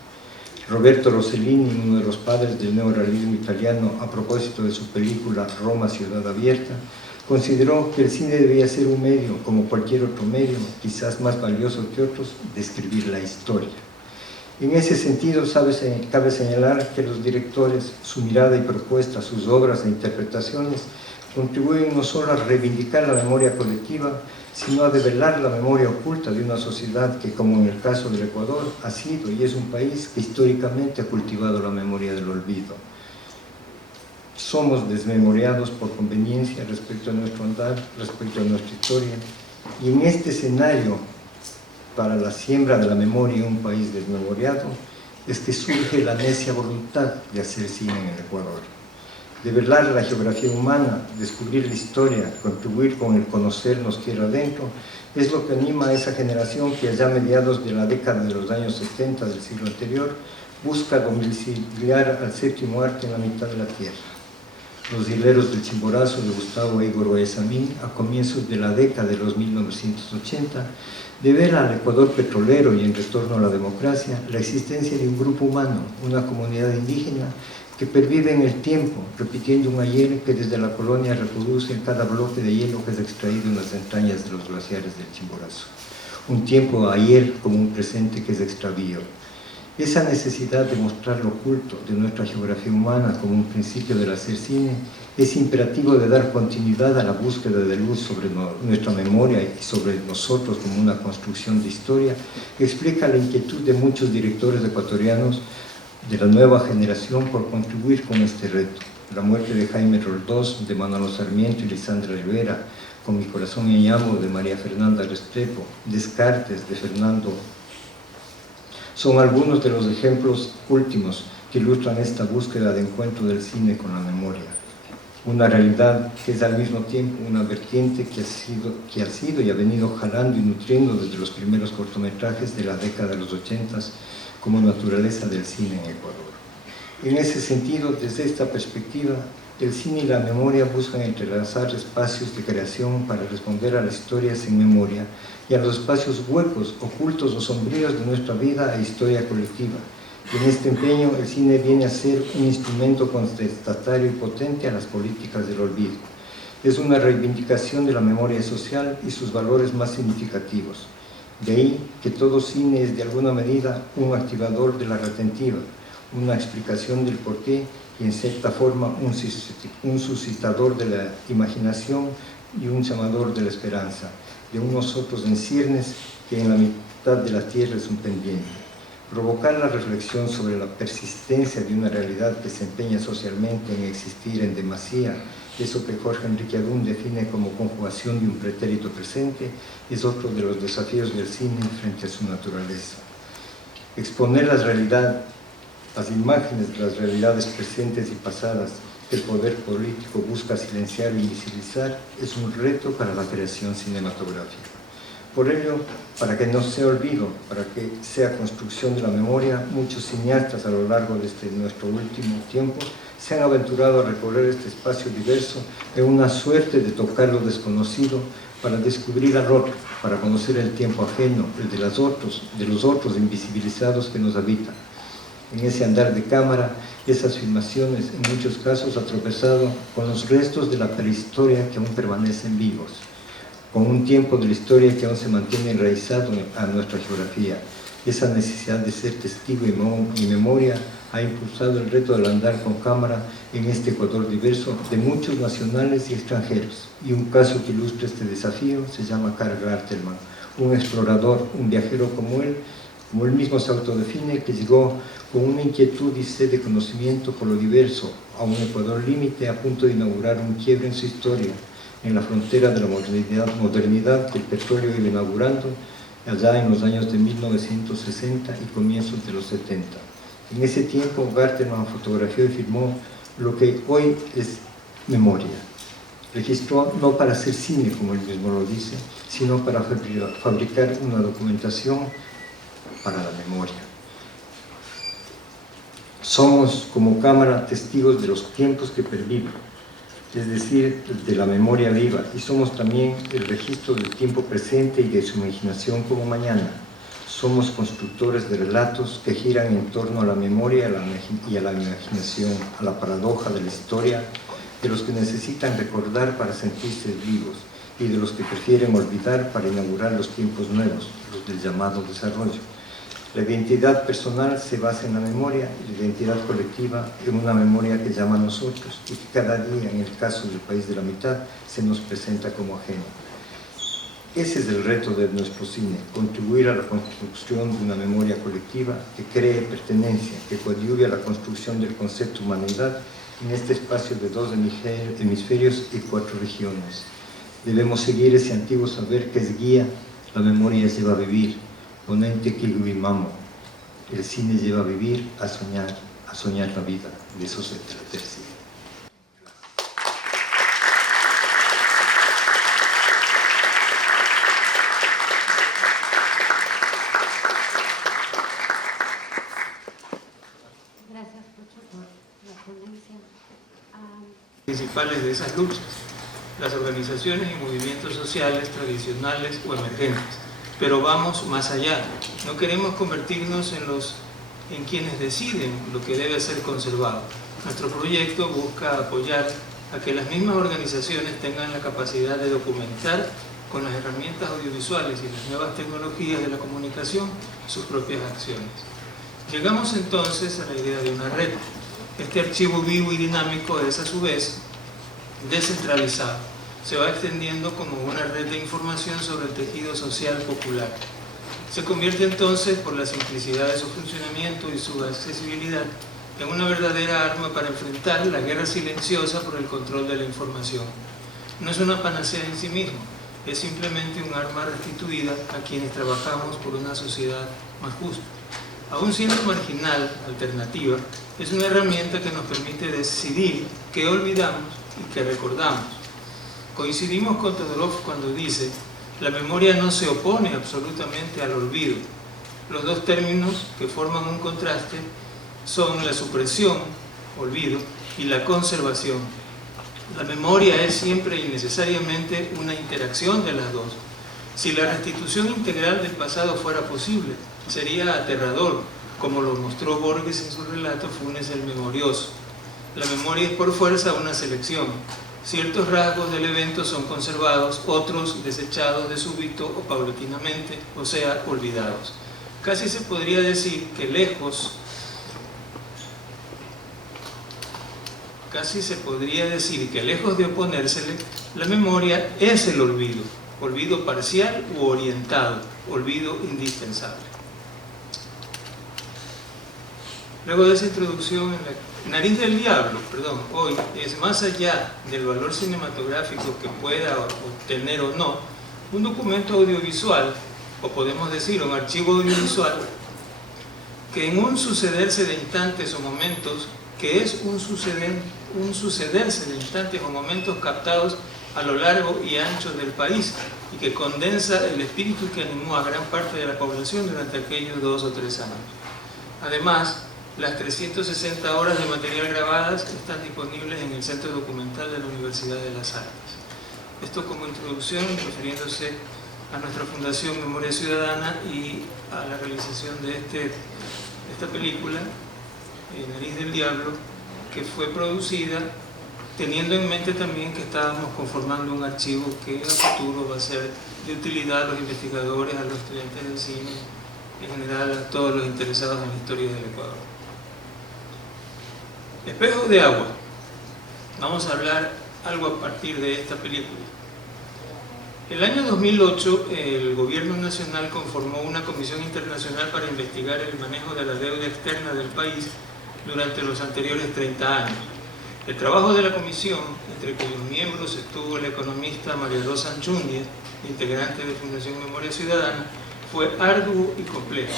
Roberto Rossellini, uno de los padres del neorrealismo italiano, a propósito de su película Roma, ciudad abierta, consideró que el cine debía ser un medio, como cualquier otro medio, quizás más valioso que otros, de escribir la historia. En ese sentido, cabe señalar que los directores, su mirada y propuesta, sus obras e interpretaciones, contribuyen no solo a reivindicar la memoria colectiva, sino a develar la memoria oculta de una sociedad que, como en el caso del Ecuador, ha sido y es un país que históricamente ha cultivado la memoria del olvido. Somos desmemoriados por conveniencia respecto a nuestro andar, respecto a nuestra historia, y en este escenario, para la siembra de la memoria en un país desmemoriado, es que surge la necia voluntad de hacer cine en el Ecuador. Develar la geografía humana, descubrir la historia, contribuir con el conocernos tierra adentro, es lo que anima a esa generación que allá a mediados de la década de los años 70 del siglo anterior busca domiciliar al séptimo arte en la mitad de la tierra. Los hileros del Chimborazo de Gustavo e Igor Guayasamín, a comienzos de la década de los 1980, devela al Ecuador petrolero y en retorno a la democracia la existencia de un grupo humano, una comunidad indígena que pervive en el tiempo, repitiendo un ayer que desde la colonia reproduce en cada bloque de hielo que es extraído en las entrañas de los glaciares del Chimborazo. Un tiempo ayer como un presente que es extravío. Esa necesidad de mostrar lo oculto de nuestra geografía humana como un principio del hacer cine es imperativo de dar continuidad a la búsqueda de luz sobre nuestra memoria y sobre nosotros como una construcción de historia, explica la inquietud de muchos directores ecuatorianos de la nueva generación por contribuir con este reto. La muerte de Jaime Roldós, de Manolo Sarmiento y Lisandra Rivera, Con mi corazón en llamo, de María Fernanda Restrepo, Descartes, de Fernando, son algunos de los ejemplos últimos que ilustran esta búsqueda de encuentro del cine con la memoria. Una realidad que es al mismo tiempo una vertiente que ha sido y ha venido jalando y nutriendo desde los primeros cortometrajes de la década de los 80 como naturaleza del cine en Ecuador. En ese sentido, desde esta perspectiva, el cine y la memoria buscan entrelazar espacios de creación para responder a las historias en memoria y a los espacios huecos, ocultos o sombríos de nuestra vida e historia colectiva. Y en este empeño, el cine viene a ser un instrumento contestatario y potente a las políticas del olvido. Es una reivindicación de la memoria social y sus valores más significativos. De ahí que todo cine es de alguna medida un activador de la retentiva, una explicación del porqué y en cierta forma un suscitador de la imaginación y un llamador de la esperanza, de un nosotros en ciernes que en la mitad de la tierra es un pendiente. Provocar la reflexión sobre la persistencia de una realidad que se empeña socialmente en existir en demasía, eso que Jorge Enrique Adún define como conjugación de un pretérito presente, es otro de los desafíos del cine frente a su naturaleza. Exponer las imágenes de las realidades presentes y pasadas que el poder político busca silenciar e invisibilizar es un reto para la creación cinematográfica. Por ello, para que no sea olvido, para que sea construcción de la memoria, muchos cineastas a lo largo de nuestro último tiempo se han aventurado a recorrer este espacio diverso en una suerte de tocar lo desconocido para descubrir al otro, para conocer el tiempo ajeno, el de los otros invisibilizados que nos habitan. En ese andar de cámara, esas filmaciones en muchos casos han tropezado con los restos de la prehistoria que aún permanecen vivos, con un tiempo de la historia que aún se mantiene enraizado a nuestra geografía. Esa necesidad de ser testigo y memoria ha impulsado el reto del andar con cámara en este Ecuador diverso de muchos nacionales y extranjeros. Y un caso que ilustra este desafío se llama Karl Gartelmann, un explorador, un viajero como él mismo se autodefine, que llegó con una inquietud y sed de conocimiento por lo diverso a un Ecuador límite a punto de inaugurar un quiebre en su historia, en la frontera de la modernidad que el petróleo iba inaugurando allá en los años de 1960 y comienzos de los 70. En ese tiempo, Gartelmann fotografió y filmó lo que hoy es memoria. Registró no para hacer cine, como él mismo lo dice, sino para fabricar una documentación para la memoria. Somos como cámara testigos de los tiempos que perviven, es decir, de la memoria viva, y somos también el registro del tiempo presente y de su imaginación como mañana. Somos constructores de relatos que giran en torno a la memoria y a la imaginación, a la paradoja de la historia, de los que necesitan recordar para sentirse vivos y de los que prefieren olvidar para inaugurar los tiempos nuevos, los del llamado desarrollo. La identidad personal se basa en la memoria y la identidad colectiva en una memoria que llama a nosotros y que cada día, en el caso del país de la mitad, se nos presenta como ajeno. Ese es el reto de nuestro cine, contribuir a la construcción de una memoria colectiva que cree pertenencia, que coadyuve a la construcción del concepto humanidad en este espacio de 2 hemisferios y 4 regiones. Debemos seguir ese antiguo saber que es guía, la memoria lleva a vivir, ponente que vivimamo. El cine lleva a vivir, a soñar la vida. De eso se trata el cine. Gracias mucho por la ponencia. Principales de esas luchas, las organizaciones y movimientos sociales tradicionales o emergentes. Pero vamos más allá. No queremos convertirnos en quienes deciden lo que debe ser conservado. Nuestro proyecto busca apoyar a que las mismas organizaciones tengan la capacidad de documentar con las herramientas audiovisuales y las nuevas tecnologías de la comunicación sus propias acciones. Llegamos entonces a la idea de una red. Este archivo vivo y dinámico es a su vez descentralizado. Se va extendiendo como una red de información sobre el tejido social popular. Se convierte entonces, por la simplicidad de su funcionamiento y su accesibilidad, en una verdadera arma para enfrentar la guerra silenciosa por el control de la información. No es una panacea en sí mismo, es simplemente un arma restituida a quienes trabajamos por una sociedad más justa. Aún siendo marginal, alternativa, es una herramienta que nos permite decidir qué olvidamos y qué recordamos. Coincidimos con Todorov cuando dice: la memoria no se opone absolutamente al olvido. Los dos términos que forman un contraste son la supresión, olvido, y la conservación. La memoria es siempre y necesariamente una interacción de las dos. Si la restitución integral del pasado fuera posible, sería aterrador, como lo mostró Borges en su relato Funes el Memorioso. La memoria es por fuerza una selección. Ciertos rasgos del evento son conservados, otros desechados de súbito o paulatinamente, o sea, olvidados. Casi se podría decir que lejos de oponérsele, la memoria es el olvido, olvido parcial u orientado, olvido indispensable. Luego de esa introducción, Nariz del Diablo, hoy es, más allá del valor cinematográfico que pueda obtener o no, un documento audiovisual, o podemos decir un archivo audiovisual, que en un sucederse de instantes o momentos, que es un sucederse de instantes o momentos captados a lo largo y ancho del país, y que condensa el espíritu que animó a gran parte de la población durante aquellos 2 o 3 años. Además, las 360 horas de material grabadas están disponibles en el Centro Documental de la Universidad de las Artes. Esto como introducción, refiriéndose a nuestra Fundación Memoria Ciudadana y a la realización de esta película, Nariz del Diablo, que fue producida teniendo en mente también que estábamos conformando un archivo que a futuro va a ser de utilidad a los investigadores, a los estudiantes de cine, en general a todos los interesados en la historia del Ecuador. Espejos de agua. Vamos a hablar algo a partir de esta película. El año 2008, el Gobierno Nacional conformó una comisión internacional para investigar el manejo de la deuda externa del país durante los anteriores 30 años. El trabajo de la comisión, entre cuyos miembros estuvo la economista María Rosa Anchundia, integrante de Fundación Memoria Ciudadana, fue arduo y complejo.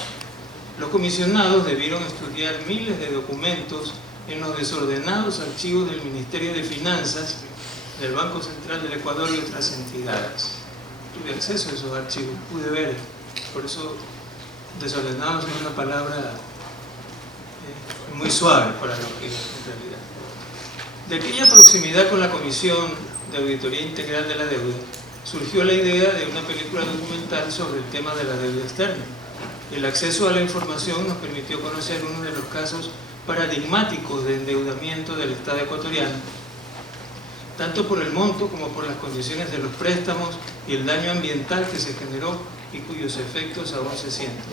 Los comisionados debieron estudiar miles de documentos en los desordenados archivos del Ministerio de Finanzas, del Banco Central del Ecuador y otras entidades. Tuve acceso a esos archivos, pude ver, por eso desordenados es una palabra muy suave para lo que es en realidad. De aquella proximidad con la Comisión de Auditoría Integral de la Deuda, surgió la idea de una película documental sobre el tema de la deuda externa. El acceso a la información nos permitió conocer uno de los casos paradigmáticos de endeudamiento del Estado ecuatoriano, tanto por el monto como por las condiciones de los préstamos y el daño ambiental que se generó y cuyos efectos aún se sienten.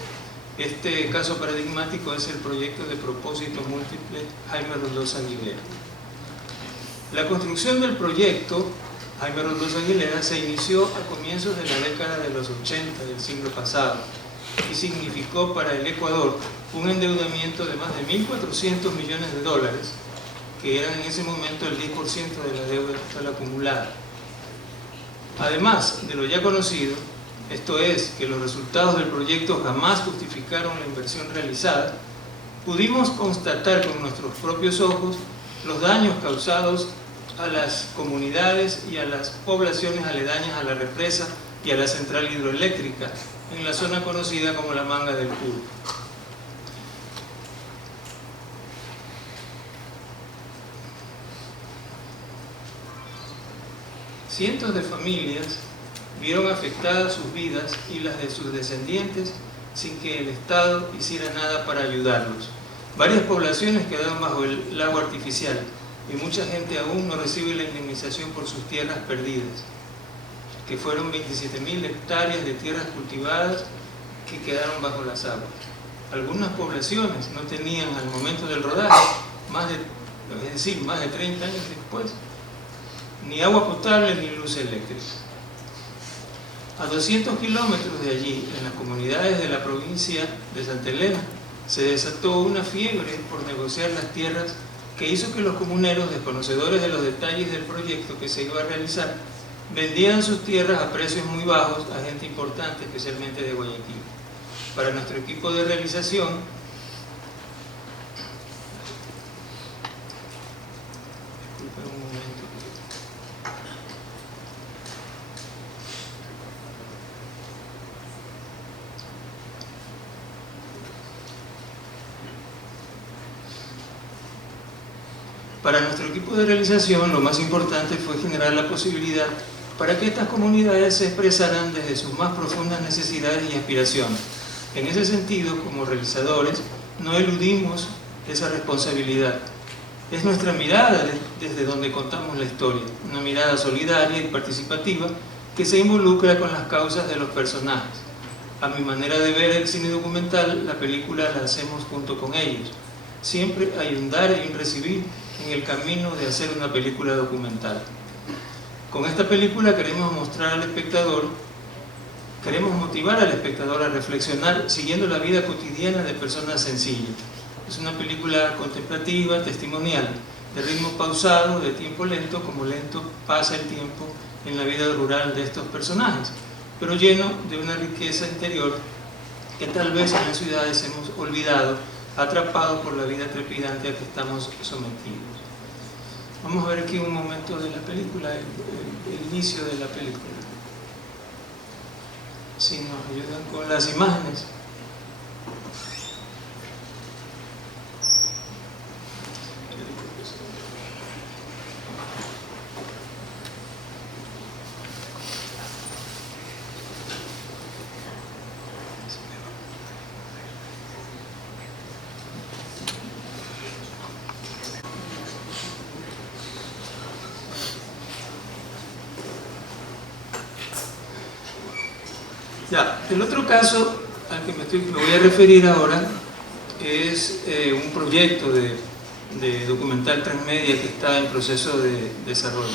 Este caso paradigmático es el proyecto de propósito múltiple Jaime Roldoza Aguilera. La construcción del proyecto Jaime Roldoza Aguilera se inició a comienzos de la década de los 80 del siglo pasado y significó para el Ecuador un endeudamiento de más de 1.400 millones de dólares, que eran en ese momento el 10% de la deuda total acumulada. Además de lo ya conocido, esto es, que los resultados del proyecto jamás justificaron la inversión realizada, pudimos constatar con nuestros propios ojos los daños causados a las comunidades y a las poblaciones aledañas a la represa y a la central hidroeléctrica en la zona conocida como la Manga del Puro. Cientos de familias vieron afectadas sus vidas y las de sus descendientes sin que el Estado hiciera nada para ayudarlos. Varias poblaciones quedaron bajo el lago artificial y mucha gente aún no recibe la indemnización por sus tierras perdidas, que fueron 27.000 hectáreas de tierras cultivadas que quedaron bajo las aguas. Algunas poblaciones no tenían al momento del rodaje, más de 30 años después, ni agua potable ni luz eléctrica. A 200 kilómetros de allí, en las comunidades de la provincia de Santa Elena, se desató una fiebre por negociar las tierras que hizo que los comuneros, desconocedores de los detalles del proyecto que se iba a realizar, vendieran sus tierras a precios muy bajos a gente importante, especialmente de Guayaquil. Para nuestro equipo de realización, disculpen un momento. Para nuestro equipo de realización, lo más importante fue generar la posibilidad para que estas comunidades se expresaran desde sus más profundas necesidades y aspiraciones. En ese sentido, como realizadores, no eludimos esa responsabilidad. Es nuestra mirada desde donde contamos la historia, una mirada solidaria y participativa que se involucra con las causas de los personajes. A mi manera de ver el cine documental, la película la hacemos junto con ellos. Siempre hay un dar y un recibir en el camino de hacer una película documental. Con esta película queremos motivar al espectador a reflexionar siguiendo la vida cotidiana de personas sencillas. Es una película contemplativa, testimonial, de ritmo pausado, de tiempo lento, como lento pasa el tiempo en la vida rural de estos personajes, pero lleno de una riqueza interior que tal vez en las ciudades hemos olvidado, atrapados por la vida trepidante a que estamos sometidos. Vamos a ver aquí un momento de la película, el inicio de la película. Si nos ayudan con las imágenes. Ya, el otro caso al que me voy a referir ahora es un proyecto de documental transmedia que está en proceso de desarrollo.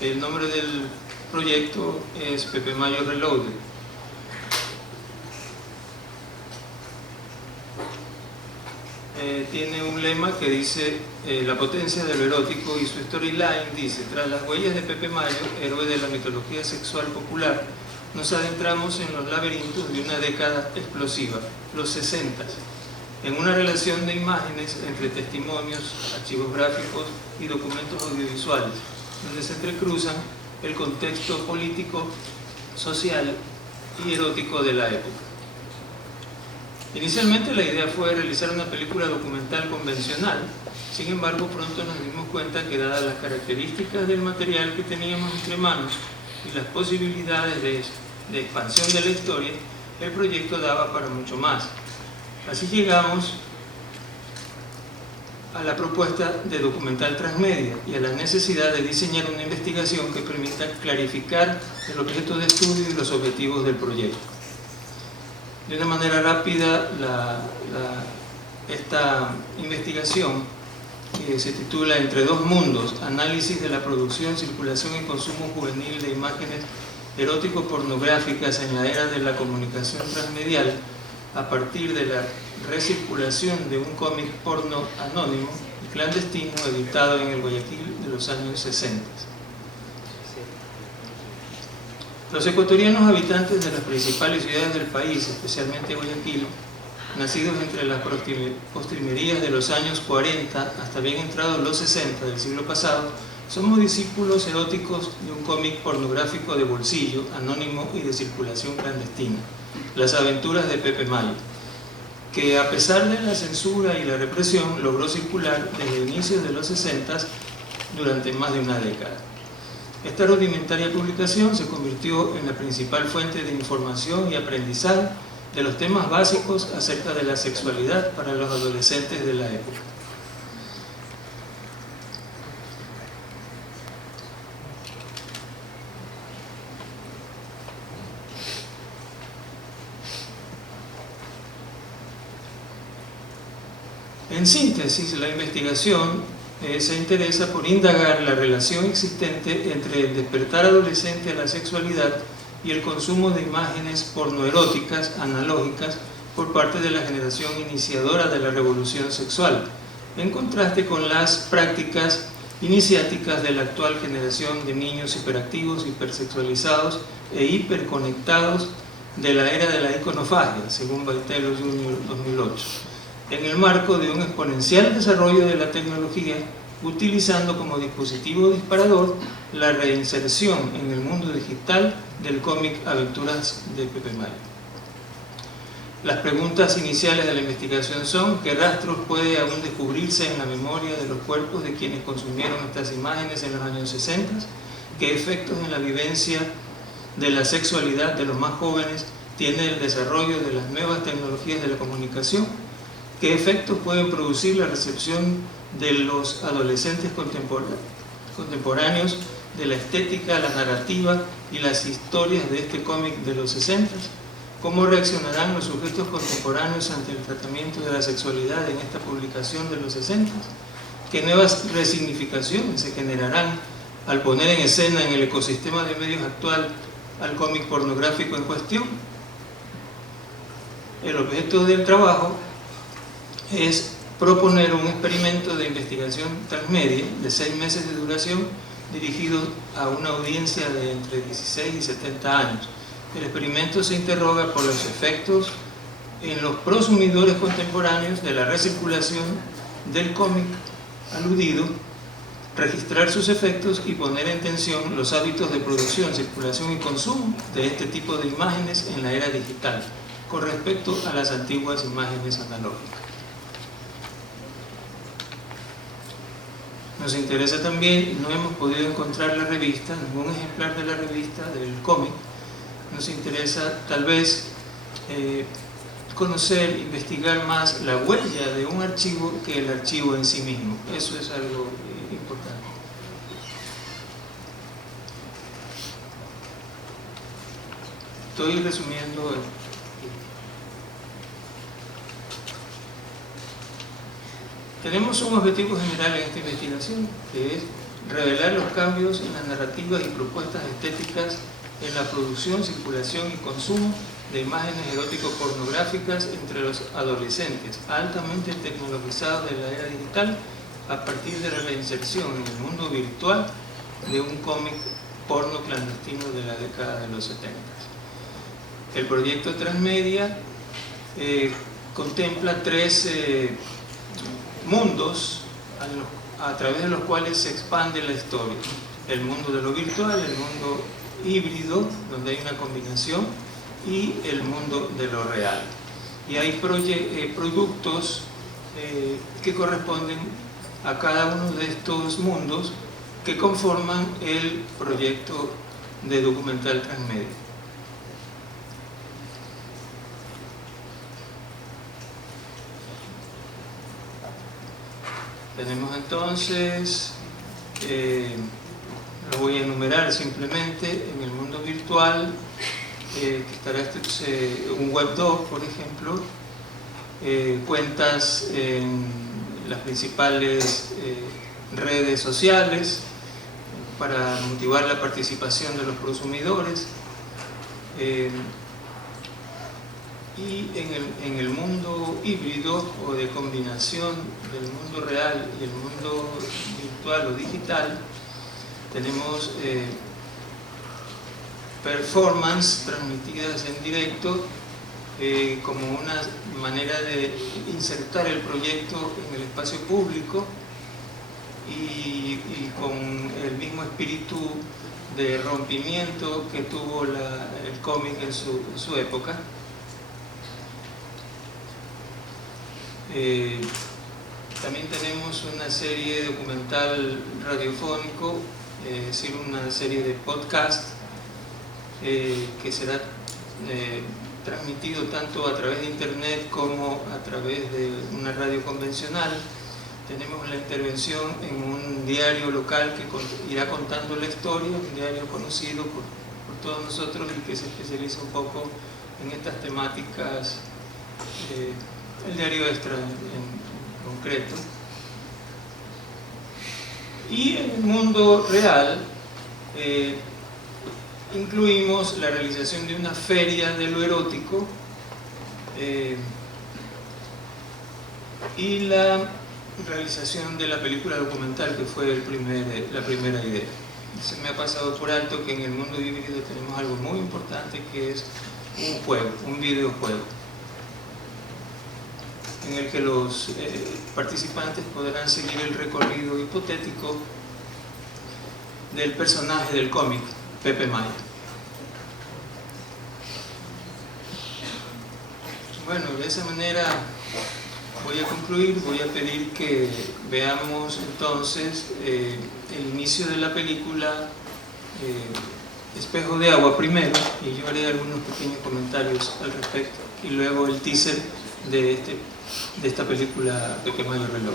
El nombre del proyecto es Pepe Mayo Reloaded. Tiene un lema que dice la potencia de lo erótico, y su storyline dice: tras las huellas de Pepe Mayo, héroe de la mitología sexual popular, nos adentramos en los laberintos de una década explosiva, los 60, en una relación de imágenes entre testimonios, archivos gráficos y documentos audiovisuales, donde se entrecruzan el contexto político, social y erótico de la época. Inicialmente la idea fue realizar una película documental convencional, sin embargo pronto nos dimos cuenta que, dadas las características del material que teníamos entre manos y las posibilidades de expansión de la historia, el proyecto daba para mucho más. Así llegamos a la propuesta de documental transmedia y a la necesidad de diseñar una investigación que permita clarificar el objeto de estudio y los objetivos del proyecto. De una manera rápida, esta investigación, que se titula Entre dos mundos, análisis de la producción, circulación y consumo juvenil de imágenes erótico-pornográficas en la era de la comunicación transmedial, a partir de la recirculación de un cómic porno anónimo y clandestino editado en el Guayaquil de los años 60. Los ecuatorianos habitantes de las principales ciudades del país, especialmente Guayaquil, nacidos entre las postrimerías de los años 40 hasta bien entrados los 60 del siglo pasado, somos discípulos eróticos de un cómic pornográfico de bolsillo, anónimo y de circulación clandestina, Las aventuras de Pepe Mayo, que a pesar de la censura y la represión logró circular desde inicios de los 60 durante más de una década. Esta rudimentaria publicación se convirtió en la principal fuente de información y aprendizaje de los temas básicos acerca de la sexualidad para los adolescentes de la época. En síntesis, la investigación se interesa por indagar la relación existente entre el despertar adolescente a la sexualidad y el consumo de imágenes pornoeróticas analógicas por parte de la generación iniciadora de la revolución sexual, en contraste con las prácticas iniciáticas de la actual generación de niños hiperactivos, hipersexualizados e hiperconectados de la era de la iconofagia, según Baitello Jr. 2008, en el marco de un exponencial desarrollo de la tecnología, utilizando como dispositivo disparador la reinserción en el mundo digital del cómic Aventuras de Pepe Mayo. Las preguntas iniciales de la investigación son: ¿qué rastros puede aún descubrirse en la memoria de los cuerpos de quienes consumieron estas imágenes en los años 60? ¿Qué efectos en la vivencia de la sexualidad de los más jóvenes tiene el desarrollo de las nuevas tecnologías de la comunicación? ¿Qué efectos pueden producir la recepción de los adolescentes contemporáneos de la estética, la narrativa y las historias de este cómic de los 60? ¿Cómo reaccionarán los sujetos contemporáneos ante el tratamiento de la sexualidad en esta publicación de los 60? ¿Qué nuevas resignificaciones se generarán al poner en escena en el ecosistema de medios actual al cómic pornográfico en cuestión? El objeto del trabajo es proponer un experimento de investigación transmedia de 6 meses de duración dirigido a una audiencia de entre 16 y 70 años. El experimento se interroga por los efectos en los prosumidores contemporáneos de la recirculación del cómic aludido, registrar sus efectos y poner en tensión los hábitos de producción, circulación y consumo de este tipo de imágenes en la era digital con respecto a las antiguas imágenes analógicas. Nos interesa también, no hemos podido encontrar la revista, ningún ejemplar de la revista del cómic. Nos interesa tal vez conocer, investigar más la huella de un archivo que el archivo en sí mismo. Eso es algo importante. Estoy resumiendo. Tenemos un objetivo general en esta investigación, que es revelar los cambios en las narrativas y propuestas estéticas en la producción, circulación y consumo de imágenes erótico-pornográficas entre los adolescentes altamente tecnologizados de la era digital a partir de la reinserción en el mundo virtual de un cómic porno clandestino de la década de los 70. El proyecto Transmedia contempla 3 mundos a través de los cuales se expande la historia: el mundo de lo virtual, el mundo híbrido, donde hay una combinación, y el mundo de lo real. Y hay productos que corresponden a cada uno de estos mundos que conforman el proyecto de documental Transmedia. Tenemos entonces, lo voy a enumerar simplemente: en el mundo virtual estará un webdoc, por ejemplo, cuentas en las principales redes sociales para motivar la participación de los prosumidores, y en el mundo híbrido o de combinación del mundo real y el mundo virtual o digital, tenemos performance transmitidas en directo como una manera de insertar el proyecto en el espacio público y con el mismo espíritu de rompimiento que tuvo el cómic en su época. También tenemos una serie documental radiofónico, es decir, una serie de podcast que será transmitido tanto a través de internet como a través de una radio convencional. Tenemos la intervención en un diario local que irá contando la historia, un diario conocido por todos nosotros y que se especializa un poco en estas temáticas. El diario Extra concreto. Y en el mundo real incluimos la realización de una feria de lo erótico y la realización de la película documental, que fue la primera idea. Se me ha pasado por alto que en el mundo híbrido tenemos algo muy importante, que es un juego, un videojuego, en el que los participantes podrán seguir el recorrido hipotético del personaje del cómic, Pepe Maya. Bueno, de esa manera voy a concluir. Voy a pedir que veamos entonces el inicio de la película Espejo de Agua primero, y yo haré algunos pequeños comentarios al respecto, y luego el teaser de esta película Pepe Maya Reloj.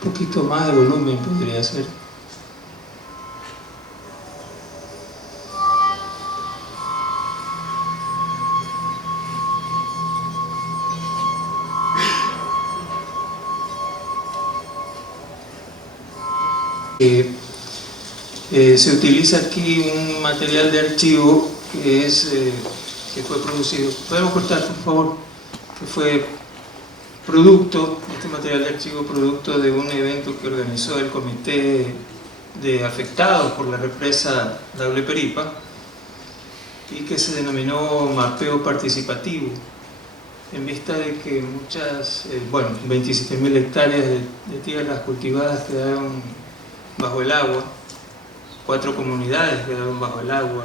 Un poquito más de volumen podría ser. Se utiliza aquí un material de archivo que fue producido. ¿Podemos cortar, por favor? Que fue producto, este material de archivo, producto de un evento que organizó el Comité de Afectados por la Represa Daule Peripa, y que se denominó mapeo participativo, en vista de que muchas, 27.000 hectáreas de tierras cultivadas quedaron bajo el agua, 4 comunidades quedaron bajo el agua,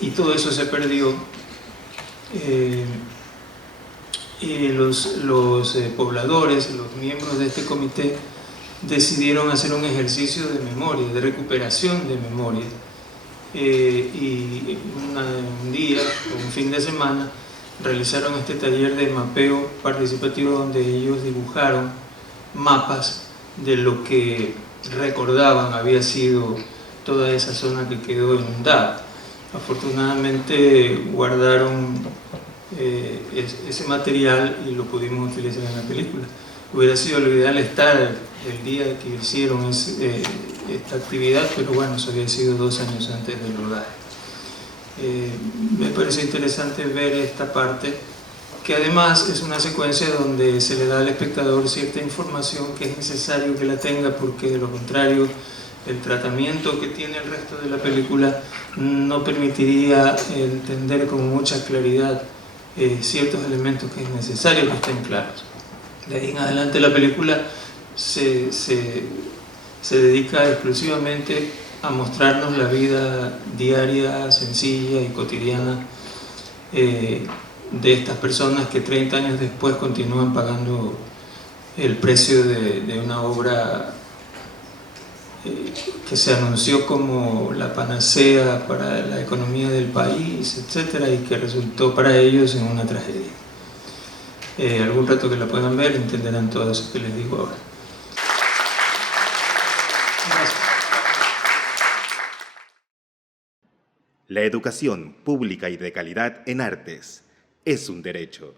y todo eso se perdió. Y los pobladores, los miembros de este comité, decidieron hacer un ejercicio de memoria, de recuperación de memoria, y un día o un fin de semana realizaron este taller de mapeo participativo, donde ellos dibujaron mapas de lo que recordaban había sido toda esa zona que quedó inundada. Afortunadamente guardaron ese material y lo pudimos utilizar en la película. Hubiera sido lo ideal estar el día que hicieron esta actividad, pero bueno, eso había sido 2 años antes del rodaje. Me parece interesante ver esta parte, que además es una secuencia donde se le da al espectador cierta información que es necesario que la tenga, porque de lo contrario el tratamiento que tiene el resto de la película no permitiría entender con mucha claridad ciertos elementos que es necesario que estén claros. De ahí en adelante la película se dedica exclusivamente a mostrarnos la vida diaria, sencilla y cotidiana de estas personas que 30 años después continúan pagando el precio de una obra que se anunció como la panacea para la economía del país, etcétera, y que resultó para ellos en una tragedia. algún rato que la puedan ver entenderán todo eso que les digo ahora. Gracias. La educación pública y de calidad en artes es un derecho.